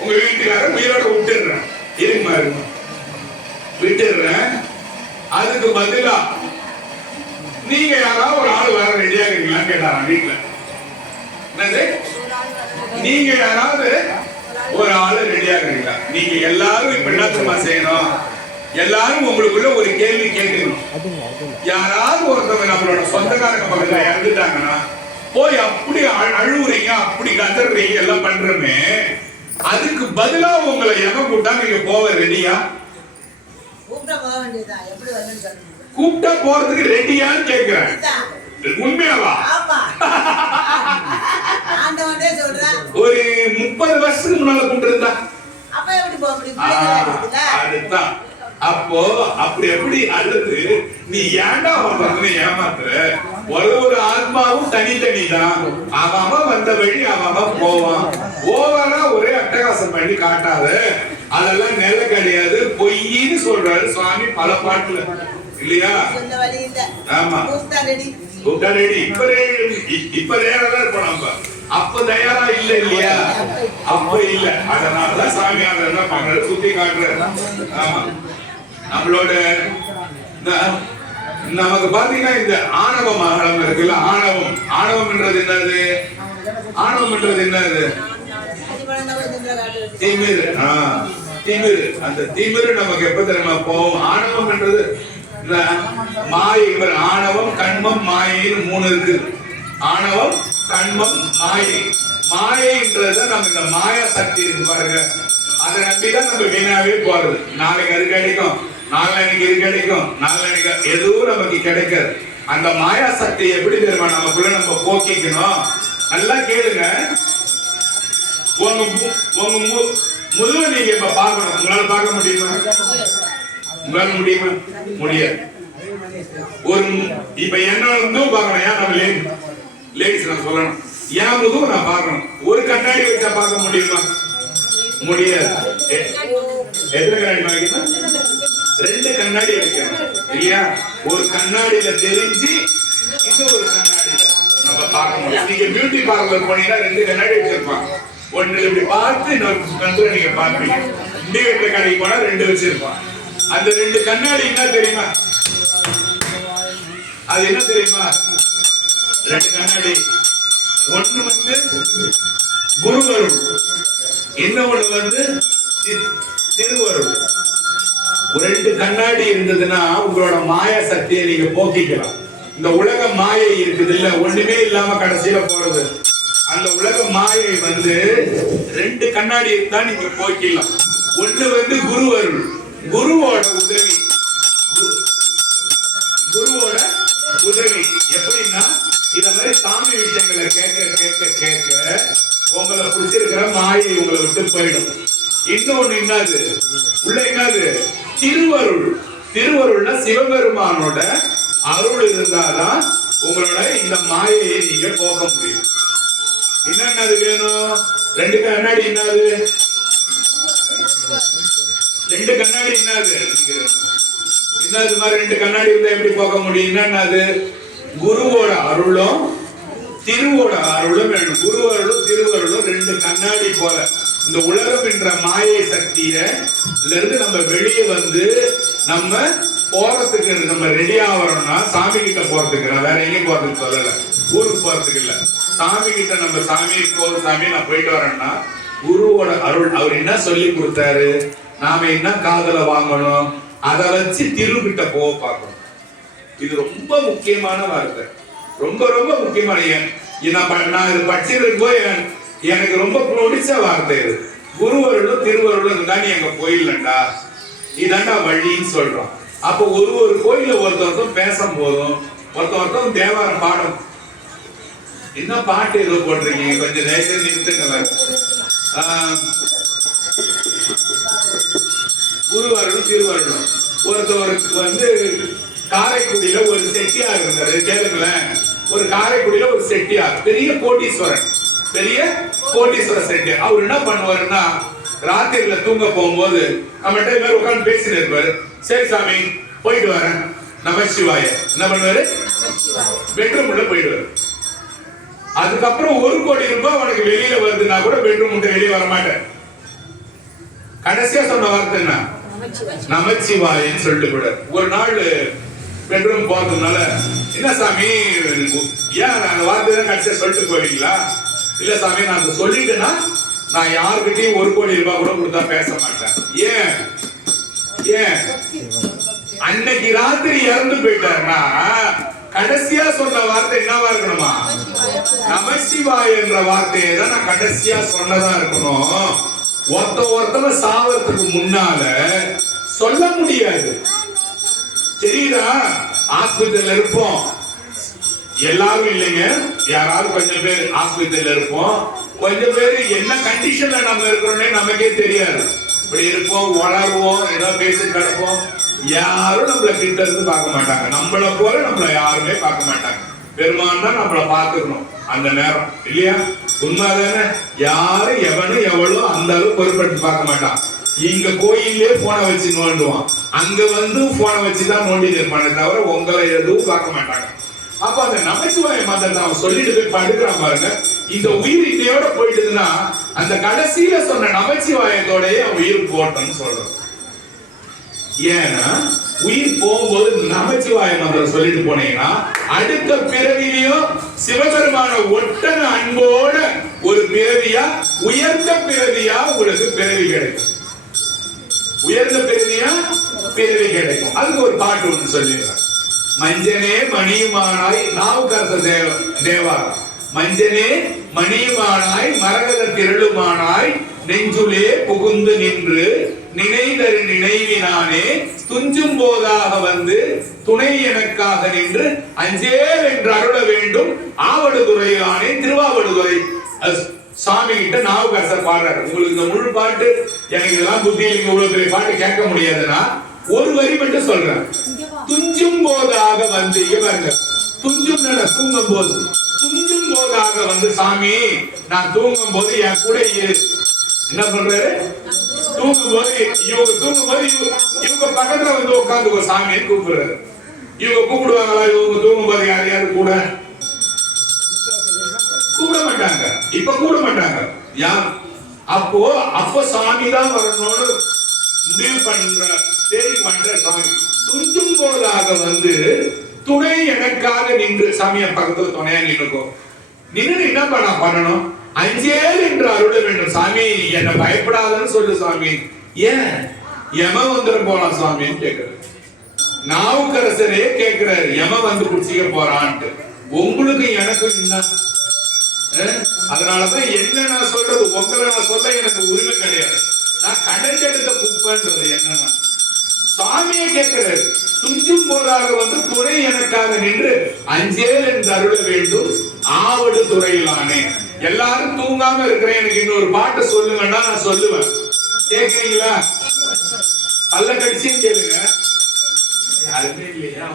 உங்க வீட்டுக்கார உயிரோட விட்டுடுறேன், இருக்குமா இருக்குமா விட்டுடுறேன். அதுக்கு பதிலா நீங்க யாராவது ஒரு ஆள் வேற ரெடியா இருக்கீங்களான்னு கேட்டாராம் வீட்டுல. என்னது, நீங்க யாராவது ஒரு ஆளு ரெடியா இருக்கீங்களா? நீங்க எல்லாரும் இப்ப என்ன செய்யணும், எல்லாரும் உங்களுக்குள்ள ஒரு கேள்வி கேட்கணும். யாராவது ஒருத்தவங்க நம்மளோட சொந்தக்காரங்க பக்கத்துல இறந்துட்டாங்கன்னா போய் அப்படி அழுவுறீங்க, அப்படி கதறீங்க, எல்லாம் பண்றமே, அதுக்கு பதிலா உங்களை எவன் கூட்டா நீங்க போக ரெடியா? கூப்பிட்டா போறதுக்கு ரெடியான்னு கேக்குறேன். உண்மையாவா? ஒரு 30 வருஷத்துக்கு முன்னால கூப்பிட்டு அதுதான். அப்போ அப்படி எப்படி அழுது நீ ஏன்டா ஒருத்தவங்க ஏமாத்துற? ஒரு ஆத்மா ஆன்மாவும் தனித்தனி தான். அவன் வந்த வழி அவன் போவான். ஓவரா ஒரே அட்டகாசம் பண்ணி காட்டாத, அதெல்லாம் நில கிடையாது, பொய்ன்னு சொல்றாரு சுவாமி பல பாட்டுல இல்லையா? ஆமா, இப்ப தயாரா இருப்போம் நம்ம, அப்ப தயாரா இல்ல இல்லையா? அப்ப இல்ல. அதனாலதான் சாமி என்ன பண்றாரு, சுத்தி காட்டுறாரு. ஆமா, நம்மளோட நமக்கு பாத்தீங்கன்னா இந்த ஆணவ மகளம் இருக்குல்ல, ஆணவம். ஆணவம்ன்றது என்னது? ஆணவம்ன்றது என்னது? திமிரு. திமிரு. அந்த திமிரு நமக்கு எப்ப தெரியுமா போகும்? ஆணவம்ன்றது மாயை. ஆணவம், கண்மம், மாயைன்னு 3 இருக்கு. ஆணவம், கண்மம், மாயை. மாயைன்றத நம்ம இந்த மாயா சக்தி இருக்கு பாருங்க, அதை நம்பிதான் நம்ம வீணாவே போறது. நாளைக்கு அது கிடைக்கும், நாளைக்கு இது கிடைக்கும், நாளைக்கு எதுவும் நமக்கு கிடைக்காது. அந்த மாயா சக்தி எப்படி தெரியுமா நமக்குள்ள நம்ம போக்கிக்கணும்? நல்லா கேளுங்க. உங்க முதுவை நீங்க இப்ப பார்க்கணும். உங்களால பார்க்க முடியுமா? உங்களால முடியுமா? முடியாது. ஒரு இப்ப என்னோட முதுவை பார்க்கணும். ஏன் நம்ம லேடிஸ் நான் சொல்லணும், என் முதுவை நான் பார்க்கணும். ஒரு கண்ணாடி வச்சா பார்க்க முடியுமா? முடியாது. எத்தனை கண்ணாடி வாங்கினா? 2 கண்ணாடி வைக்கணும் இல்லையா? ஒரு கண்ணாடியில தெரிஞ்சு இன்னொரு கண்ணாடியில நம்ம பார்க்க முடியும். நீங்க பியூட்டி பார்லர் போனீங்கன்னா 2 கண்ணாடி வச்சிருப்பாங்க. ஒன்னு இப்படி பார்த்து இன்னொரு கண்ணுல நீங்க பார்ப்பீங்க. இண்டிகேட்டர் கடைக்கு போனா 2 வச்சிருப்பான். அந்த 2 கண்ணாடி என்ன தெரியுமா? அது என்ன தெரியுமா? 2 கண்ணாடி. ஒண்ணு குருவருள், இன்னொன்னு திருவருள். 2 கண்ணாடி இருந்ததுன்னா உங்களோட மாயா சக்தியை நீங்க போக்கிக்கலாம். இந்த உலக மாயை இருக்குது இல்ல, ஒண்ணுமே இல்லாம கடைசியில போறது. அந்த உலக மாயை 2 கண்ணாடி இருந்தா நீங்க போக்கிடலாம். ஒண்ணு குருவருள், குருவோட உதவி. குருவோட உதவி எப்படின்னா, இத மாதிரி சாமி விஷயங்களை கேட்க கேட்க கேட்க உங்களை பிடிச்சிருக்கிற மாயை உங்களை விட்டு போயிடும். இன்னொன்னு என்னது உள்ள என்னது? திருவருள். திருவருள்னா சிவபெருமானோட அருள் இருந்தாதான் உங்களோட இந்த மாயையை நீங்க போக்க முடியும். என்னது வேணும்? 2 கண்ணாடி. என்னது 2 கண்ணாடி? என்னது என்னது மாதிரி 2 கண்ணாடி இருந்தா எப்படி போக முடியும்? என்னது? குருவோட அருளும் திருவோட அருளும் வேணும். குருவருளும் திருவருளும் 2 கண்ணாடி போல. இந்த உலகம் என்ற மாயை சக்தியில இருந்து நம்ம வெளியே நம்ம போறதுக்கு நம்ம ரெடி ஆகிறோம்னா, சாமி கிட்ட போறதுக்கு, நான் வேற எங்கேயும் போறதுக்கு சொல்லல, ஊருக்கு போறதுக்கு இல்ல, சாமி கிட்ட நம்ம சாமி நான் போயிட்டு வரேன்னா குருவோட அருள். அவர் என்ன சொல்லி கொடுத்தாரு, நாம என்ன காதல வாங்கணும், அதை வச்சு திருக்கிட்ட போக பார்க்கணும். இது ரொம்ப முக்கியமான வார்த்தை, ரொம்ப ரொம்ப முக்கியமான. நான் இது படிச்சிருக்கோ எனக்கு ரொம்ப பிடிச்ச வார்த்தை இது. குருவருளும் திருவருளும் இருந்தா நீ எங்க போயிடலண்டா, இதாண்டா வழின்னு சொல்றோம். அப்போ ஒரு கோயில ஒருத்தருக்கும் பேசும் போதும் ஒருத்தருக்கும் தேவாரம் பாடும். என்ன பாட்டு ஏதோ போட்டிருக்கீங்க, கொஞ்சம் நேசம் நிறுத்துங்கள. குருவருளும் திருவருளும். ஒருத்தவருக்கு காரைக்குடியில ஒரு செட்டியார் இருந்தாரு. கேளுங்களேன், ஒரு காரைக்குடியில ஒரு செட்டியார், பெரிய கோடீஸ்வரன், பெரிய கோடீஸ்வர செட்டியார். அவர் என்ன பண்ணுவாருன்னா, ராத்திரியில தூங்க போகும்போது நம்மகிட்ட எல்லாரும் உட்கார்ந்து பேசிட்டு இருப்பாரு. சரி சாமி போயிட்டு வரேன், நமசிவாய. என்ன பண்ணுவாரு? பெட்ரூம் உள்ள போயிடுவாரு. அதுக்கப்புறம் 1 கோடி ரூபாய் உனக்கு வெளியில வருதுன்னா கூட பெட்ரூம் விட்டு வெளியே வர மாட்டேன். கடைசியா சொன்ன வார்த்தை என்ன? நமச்சிவாயன்னு சொல்லிட்டு கூட. ஒரு நாள் பெட்ரூம் போறதுனால, என்ன சாமி ஏன் அந்த வார்த்தை கடைசியா சொல்லிட்டு போவீங்களா? இல்ல சாமி, நான் சொல்லிட்டேன்னா நான் யாருக்கிட்டையும் 1 கோடி ரூபாய் கூட கொடுத்தா பேச மாட்டேன். ஏன்? அன்னைக்கு ராத்திரி இறந்து போயிட்டாருன்னா கடைசியா சொன்ன வார்த்தை என்னவா இருக்கணுமா? நமசிவாய என்ற வார்த்தையை தான் நான் கடைசியா சொன்னதா இருக்கணும். ஒருத்தவ சாவறதுக்கு முன்னால சொல்ல முடியாது. தெரியுதா? ஹாஸ்பிட்டல் இருப்போம், எல்லாரும் இல்லைங்க, யாராவது கொஞ்சம் பேர் ஹாஸ்பிட்டல் இருப்போம். கொஞ்சம் பேர் என்ன கண்டிஷன்ல நம்ம இருக்கிறோம்னே நமக்கே தெரியாது. இப்படி இருப்போம், வளருவோம், ஏதோ பேசி கிடப்போம். யாரும் நம்மள கிட்ட இருந்து பார்க்க மாட்டாங்க. நம்மள போல நம்மள யாருமே பார்க்க மாட்டாங்க. பெருமான் தான் நம்மளை பார்த்துக்கணும் அந்த நேரம் இல்லையா? உண்மைதானே? யாரும் எவனும் எவ்வளோ அந்த அளவு பொறுப்பெடுத்து பார்க்க மாட்டான். இங்க கோயிலே போனை வச்சு நோண்டுவான், அங்க வந்து போனை வச்சுதான் நோண்டி நிற்பானே தவிர உங்களை எதுவும் பார்க்க மாட்டாங்க. அப்ப அந்த நமச்சிவாய மந்திரத்தை அவன் சொல்லிட்டு போய் படுக்கிறான் பாருங்க. இந்த உயிர் இன்னையோட போயிட்டுதுன்னா அந்த கடைசியில சொன்ன நமச்சிவாயத்தோடய அவன் உயிர் போட்டன்னு சொல்றான். ஏன்னா உயிர் போகும்போது நமச்சிவாய மந்திரம் சொல்லிட்டு போனீங்கன்னா அடுத்த பிறவிலையும் சிவபெருமான ஒட்டன அன்போட ஒரு பிறவியா உயர்ந்த பிறவியா உங்களுக்கு பிறவி கிடைக்கும். உயர்ந்த பிறவியா பிறவி கிடைக்கும். அதுக்கு ஒரு பாட்டு ஒன்று சொல்லிடுறாங்க. மஞ்சனே மணியுமானாய் நாவுக்கரச தேவா மஞ்சனே மணியுமானாய் மரகத திரளுமானாய் நெஞ்சுலே புகுந்து நின்று நினைதரு நினைவினானே துஞ்சும் போதாக வந்து துணை எனக்காக நின்று அஞ்சேல் என்று அருள வேண்டும் ஆவடுதுறையானே. திருவாவடுதுறை சாமி கிட்ட நாவுக்கரசர் பாடுறாரு. உங்களுக்கு இந்த முழு பாட்டு எனக்கு இதெல்லாம் புத்தியில் இவ்வளவு பெரிய பாட்டு கேட்க முடியாதுன்னா ஒரு வரி மட்டும் சொல்றேன். துஞ்சும் போதாக வந்து இவங்க துஞ்சும் தூங்கும் போது துஞ்சும் போதாக வந்து சாமி நான் தூங்கும் போது என் கூட என்ன பண்றாரு? தூங்கும் போது இவங்க பக்கத்துல வந்து உட்காந்து சாமியை கூப்பிடுறாரு. இவங்க கூப்பிடுவாங்களா? இவங்க தூங்கும் போது யாரையாவது கூட கூப்பிட மாட்டாங்க. இப்ப கூட மாட்டாங்க. அப்போ சாமி தான் வரணும்னு முடிவு பண்ற ஸ்டேஜ் பண்ற சாமி துஞ்சும் போதாக வந்து துணை எனக்காக நின்று சாமிய பக்கத்துல துணையா நின்றுக்கும். நின்று என்ன பண்ணணும்? அஞ்சேல் என்று அருள வேண்டும். சாமி என்ன பயப்படாதன்னு சொல்லு சாமி. ஏன் யம வந்துட போலாம் சாமின்னு கேட்கிறாரு. நாவுக்கரசரே கேட்கிறாரு யம வந்து குடிச்சிக்க போறான்ட்டு. உங்களுக்கு எனக்கும் என்ன? அதனாலதான் என்ன நான் சொல்றது உங்களை நான் சொல்ல எனக்கு உரிமை கிடையாது. நான் கடைஞ்செடுத்த குப்பைன்றது என்னன்னா சாமியை கேட்கிறாரு. துஞ்சும் போதாக வந்து துணை எனக்காக நின்று அஞ்சேல் என்று அருள வேண்டும் ஆவடு துறையிலானே. எல்லாரும் தூங்காம இருக்கிறேன், எனக்கு இன்னொரு பாட்டு சொல்லுங்கன்னா நான் சொல்லுவேன். கேக்குறீங்களா? பல்ல கடிச்சியும் கேளுங்க. யாருமே இல்லையா?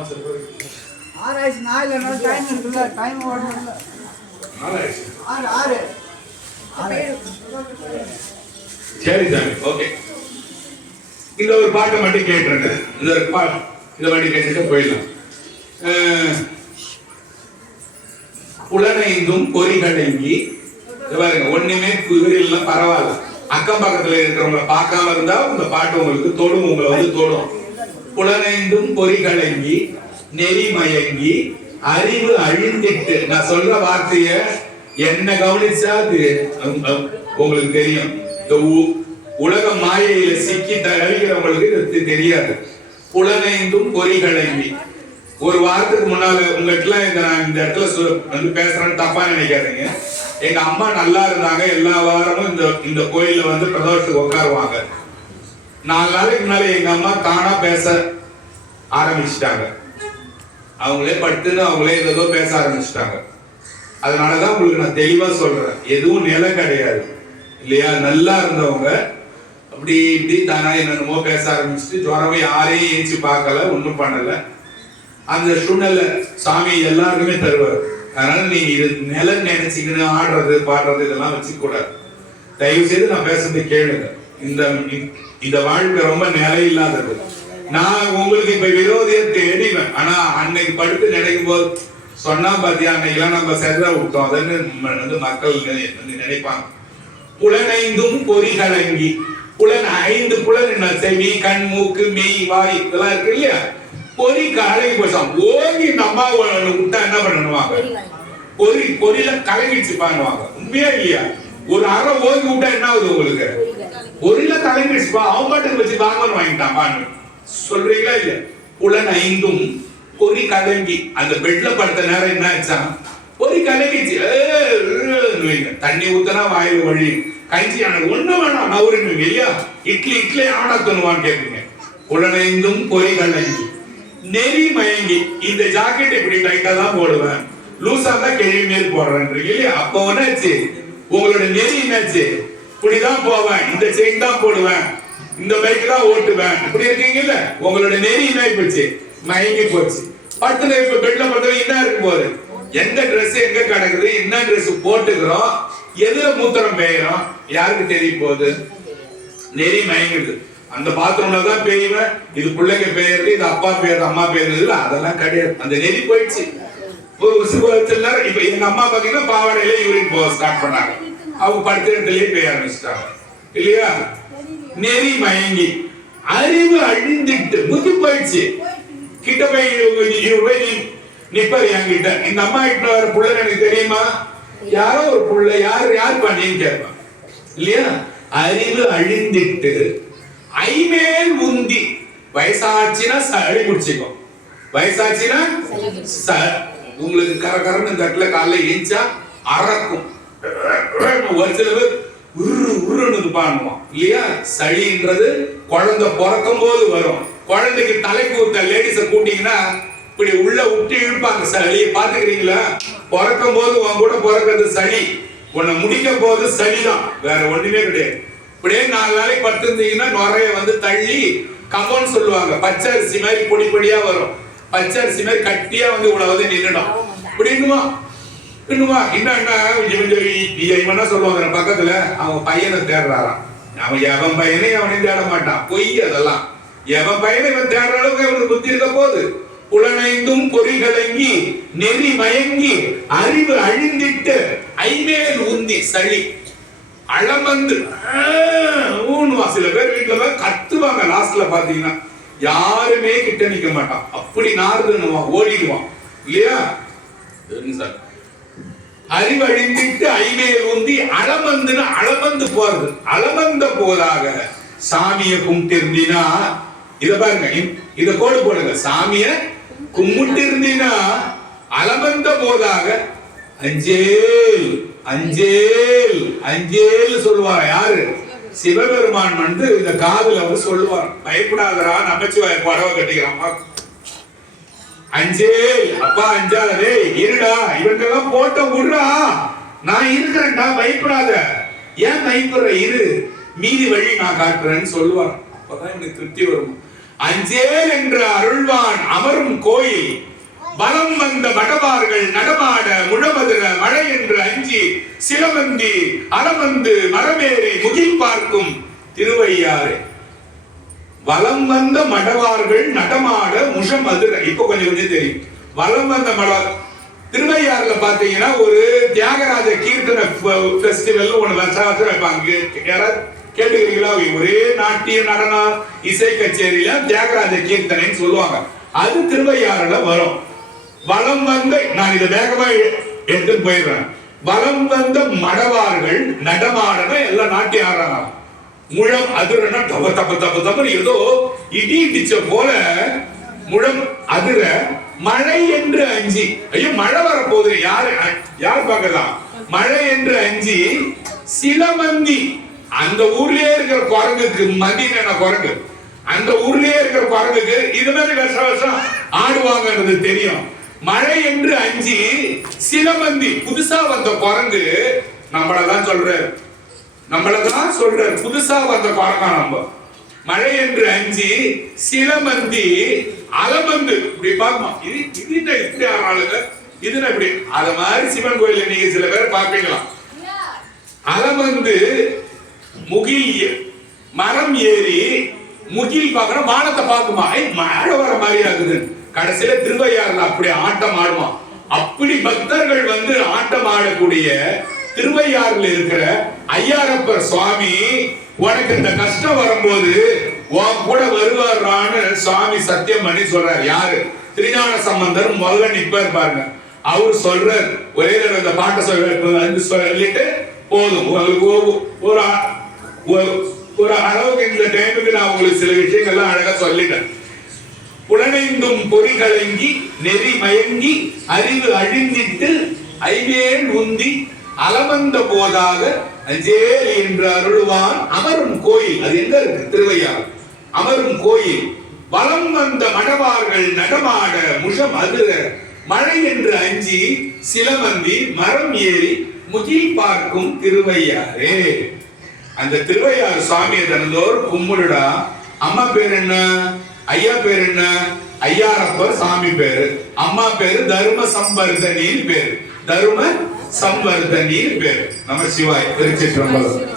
சரி சாமி, ஓகே. இந்த ஒரு பாட்டை மட்டும் கேட்டுருங்க. இதை மட்டும் கேட்டுட்டு போயிடலாம். புலனைந்தும் பொறிகளங்கி பாருங்க. ஒண்ணுமே குதிரைலாம் பரவாயில்ல. அக்கம் பக்கத்துல இருக்கிறவங்களை பார்க்காம இருந்தா இந்த பாட்டு உங்களுக்கு தொடும், உங்களை வந்து தொடும். புலனைந்தும் பொறிகளங்கி நெறிமயங்கி அறிவு அழிந்திட்டு. நான் சொல்ற வார்த்தைய என்ன கவனிச்சா உங்களுக்கு தெரியும். உலக மாயையில சிக்கி தழுகிறவங்களுக்கு இது தெரியாது. புலனைந்தும் பொறிகளங்கி. ஒரு வாரத்துக்கு முன்னால உங்ககிட்ட நான் இந்த இடத்துல வந்து பேசுறேன்னு தப்பா நினைக்காதீங்க. எங்க அம்மா நல்லா இருந்தாங்க. எல்லா வாரமும் இந்த கோயில்ல வந்து பிரதோஷத்துக்கு உட்காருவாங்க. 4 நாளைக்கு முன்னால எங்க அம்மா தானா பேச ஆரம்பிச்சுட்டாங்க. அவங்களே படுத்துன்னு அவங்களே ஏதோ பேச ஆரம்பிச்சுட்டாங்க. அதனாலதான் உங்களுக்கு நான் தெளிவா சொல்றேன், எதுவும் நிலை கிடையாது இல்லையா? நல்லா இருந்தவங்க அப்படி இப்படி தானா என்னென்னமோ பேச ஆரம்பிச்சுட்டு ஜுரமே யாரையும் ஏச்சு பார்க்கல, ஒன்றும் பண்ணல. அந்த சூழ்நிலை சாமி எல்லாருக்குமே தருவார். அதனால நீங்க இது நிலை நினைச்சுக்கின்னு ஆடுறது பாடுறது இதெல்லாம் வச்சுக்க கூடாது. தயவு செய்து நான் பேசுறது கேளுங்க. இந்த வாழ்க்கை ரொம்ப நிலை இல்லாதது. நான் உங்களுக்கு இப்ப விரோதியை தேடிவேன். ஆனா அன்னைக்கு படுத்து நினைக்கும் போது சொன்னா பாத்தியா அன்னைக்கெல்லாம் நம்ம செதற விட்டோம் அதன்னு வந்து மக்கள் நினைப்பாங்க. புலனைந்தும் பொறிகளங்கி. புலன் 5 புலன் என்ன? செவி, கண், மூக்கு, மெய், வாய் இதெல்லாம் இருக்கு இல்லையா? பொறி கலங்கி போச்சான். ஓங்கி நம்ம விட்டா என்ன பண்ணுவாங்க? பொறியில கலங்கிச்சு பண்ணுவாங்க. உண்மையா இல்லையா? ஒரு அரை ஓங்கி விட்டா என்ன ஆகுது உங்களுக்கு? பொறியில கலங்கிடுச்சுப்பா. அவன் பாட்டுக்கு வச்சு வாங்கன்னு வாங்கிட்டான் பான்னு சொல்றீங்களா இல்ல? புலன் 5ம் பொறி கலங்கி. அந்த பெட்ல படுத்த நேரம் என்ன ஆச்சா? பொறி கலங்கிச்சு. தண்ணி ஊத்தனா வாயில வழி கஞ்சி. எனக்கு ஒண்ணு வேணாம் நவருங்க இல்லையா? இட்லி ஆனா தருவான்னு கேட்பீங்க. புலனைந்தும் பொறி கலங்கி நெறி மயங்கி. இந்த ஜாக்கெட் இப்படி டைட்டா தான் போடுவேன், லூசா தான் கேள்வி மேல் போடுறேன் இல்லையா? அப்ப என்னாச்சு? உங்களோட நெறி என்னாச்சு? இப்படிதான் போவேன், இந்த செயின் தான் போடுவேன், இந்த பைக் தான் ஓட்டுவேன், இப்படி இருக்கீங்கல்ல? உங்களோட நெறி என்ன போச்சு? மயங்கி போச்சு. படுத்துல இப்ப பெட்ல படுத்தவங்க என்ன இருக்கும் போது எந்த ட்ரெஸ் எங்க கிடக்குது, என்ன ட்ரெஸ் போட்டுக்கிறோம், எதுல மூத்திரம் பெய்யறோம், யாருக்கு தெரிய போகுது? நெறி மயங்குது. அந்த பாத்ரூம்ல தான் பெய்யுவேன், இது பிள்ளைங்க பெயர்ந்து, இது அப்பா பேர் அம்மா பேர், அதெல்லாம் கிடையாது. அந்த நெறி போயிடுச்சு. ஒரு சில இப்ப எங்க அம்மா பாத்தீங்கன்னா பாவாடையில யூரின் போக ஸ்டார்ட் பண்ணாங்க. அவங்க படுத்த இடத்துலயே பெய்ய ஆரம்பிச்சிட்டாங்க இல்லையா? நெறி மயங்கி அறிவு அழிந்துட்டு புத்தி போயிடுச்சு. கிட்ட போய் நிப்பாரு என்கிட்ட, இந்த அம்மா கிட்ட வர புள்ள எனக்கு தெரியுமா, யாரோ ஒரு புள்ள, யார் பண்ணின்னு கேட்பான் இல்லையா? அறிவு அழிந்துட்டு ஐமேல் உந்தி, வயசாச்சுன்னா சளி குடிச்சிக்கும். வயசாச்சுன்னா உங்களுக்கு கரகரன்னு இந்த இடத்துல காலைல ஏஞ்சா அறக்கும். ஒரு சில பேர் உருன்னு பண்ணுவோம் இல்லையா? சளின்றது குழந்தை பிறக்கும் போது வரும். குழந்தைக்கு தலை கூத்த லேடிஸ கூட்டிங்கன்னா இப்படி உள்ள விட்டு இழுப்பாங்க. சளியை பாத்துக்கிறீங்களா? பிறக்கும் போது உன் கூட பிறக்கிறது சளி, உன்னை முடிக்க போது சளிதான், வேற ஒண்ணுமே கிடையாது. இப்படியே 4 நாளைக்கு படுத்திருந்தீங்கன்னா நுரைய வந்து தள்ளி கம்பன்னு சொல்லுவாங்க. பச்சை அரிசி மாதிரி பொடி பொடியா வரும். பச்சை அரிசி மாதிரி கட்டியா வந்து இவ்வளவு வந்து நின்றுடும். இப்படி இன்னுமா என்ன சொல்லுவாங்க பக்கத்துல, அவன் பையனை தேடுறாராம். அவன் எவன் பையனை அவனையும் தேட மாட்டான், பொய் அதெல்லாம். எவன் பையனை இவன் தேடுற அளவுக்கு அவனுக்கு புத்தி இருக்க போகுது. புலனைந்தும் பொறிகலங்கி நெறி மயங்கி அறிவு அழிந்திட்டு ஐமேல் உந்தி சளி அளமந்து ஊனுவா. சில பேர் வீட்டுல கத்துவாங்க. லாஸ்ட்ல பாத்தீங்கன்னா யாருமே கிட்ட நிக்க மாட்டான், அப்படி நாறுதுன்னுவான், ஓடிடுவான் இல்லையா? சார் அறிவு அழிந்திட்டு ஐமேல் உந்தி அளமந்துன்னு அளமந்து போறது. அளமந்த போதாக சாமிய கும்பிட்டு இருந்தீனா, இத பாருங்க, இத கோடு போடுங்க. சாமிய கும்பிட்டு இருந்தீனா அளமந்த போதாக அஞ்சேல் அஞ்சேல் அஞ்சேல் சொல்லுவார். யாரு? சிவபெருமான் வந்து இந்த காதுல வந்து சொல்லுவார், பயப்படாதரா, நமச்சிவாய புடவை கட்டிக்கிறான், அஞ்சேல் அப்பா அஞ்சாதே, இருடா, இவங்கெல்லாம் போட்ட விடுறா, நான் இருக்கிறேன்டா, பயப்படாத. ஏன் பயப்படுற? இரு, மீதி வழி நான் காட்டுறேன்னு சொல்லுவார். அப்பதான் எனக்கு திருப்தி வரும். அஞ்சேல் என்ற அருள்வான் அமரும் கோயில் பலம் வந்த மடவார்கள் நடமாட முழமதுர மழை என்று அஞ்சி சிலமந்தி அலமந்து மரமேறி முகில் பார்க்கும் திருவையாறு. வலம் வந்த மடவார்கள் நடமாட முஷமதுர. இப்ப கொஞ்சம் தெரியும். வலம் வந்த திருவையாறுல பாத்தீங்கன்னா ஒரு தியாகராஜ கீர்த்தன பெஸ்டிவல் ஒண்ணு வருஷம் வைப்பாங்க. யாராவது கேட்டுக்கிறீங்களா? ஒரே நாட்டிய நடன இசை கச்சேரியில தியாகராஜ கீர்த்தனைன்னு சொல்லுவாங்க. அது திருவையாறுல வரும். வலம் வந்த, நான் இதை வேகமா எடுத்து போயிடுறேன். வலம் வந்த மடவார்கள் நடமாடன எல்லாம் நாட்டி ஆடுறாங்க. முழம் அதிரனா தப்ப தப்ப தப்ப தப்ப ஏதோ இடி இடிச்ச போல முழம் அதிர மழை என்று அஞ்சி, ஐயோ மழை வரப்போகுது, யார் பார்க்கலாம், மழை என்று அஞ்சி சிலமந்தி, அந்த ஊர்லயே இருக்கிற குரங்குக்கு, மதின குரங்கு, அந்த ஊர்லயே இருக்கிற குரங்குக்கு இது மாதிரி வருஷம் வருஷம் ஆடுவாங்கன்றது தெரியும். மழை என்று அஞ்சி சிலமந்தி, புதுசா வந்த குரங்கு நம்மளதான் சொல்றாரு, நம்மளதான் சொல்றாரு, புதுசா வந்த குரங்கா நம்ம. மழை என்று அஞ்சி சிலமந்தி அலமந்து, இப்படி பார்க்கணும். இது இப்படி ஆளுங்க, இது இப்படி. அது மாதிரி சிவன் கோயில நீங்க சில பேர் பார்ப்பீங்களா, அலமந்து முகில் மரம் ஏறி முகில் பார்க்கற வானத்தை பார்க்குமா, மழை வர மாதிரி ஆகுது. கடைசியில திருவையாறுல அப்படி ஆட்டம் ஆடுவான். அப்படி பக்தர்கள் வந்து ஆட்டம் ஆடக்கூடிய திருவையாறுல இருக்கிற ஐயாரப்பர் சுவாமி, உனக்கு இந்த கஷ்டம் வரும்போது உன் கூட வருவாரான்னு சுவாமி சத்தியம் பண்ணி சொல்றாரு. யாரு? திருஞான சம்பந்தர் முதல்ல நிப்பார் பாருங்க. அவர் சொல்றார், ஒரே தடவை இந்த பாட்டை சொல்லிட்டு போதும், ஒரு அளவுக்கு இந்த டைமுக்கு நான் உங்களுக்கு சில விஷயங்கள்லாம் அழகா சொல்லிட்டேன். புலனைந்தும் பொறிகலங்கி நெறி மயங்கி அறிவு அழிந்திட்டு ஐவேல் உந்தி அலமந்த போதாக அஞ்சேல் என்று அருள்வான் அமரும் கோயில். அது எங்க இருக்கு? திருவையாறு அமரும் கோயில். வலம் வந்த மடவார்கள் நடமாட முஷம் அதிர மழை என்று அஞ்சி சிலமந்தி மரம் ஏறி முகில் பார்க்கும் திருவையாறு. அந்த திருவையாறு சுவாமியை தினந்தோறும் கும்பிடுடா. அம்மா பேர் என்ன, ஐயா பேர் என்ன, ஐயாரப்பர் சாமி பேரு, அம்மா பேரு தர்ம சம்வர்தனின்னு பேரு, தர்ம சம்வர்தனின்னு பேரு. நம சிவாய். திருச்சிற்றம்பலம்.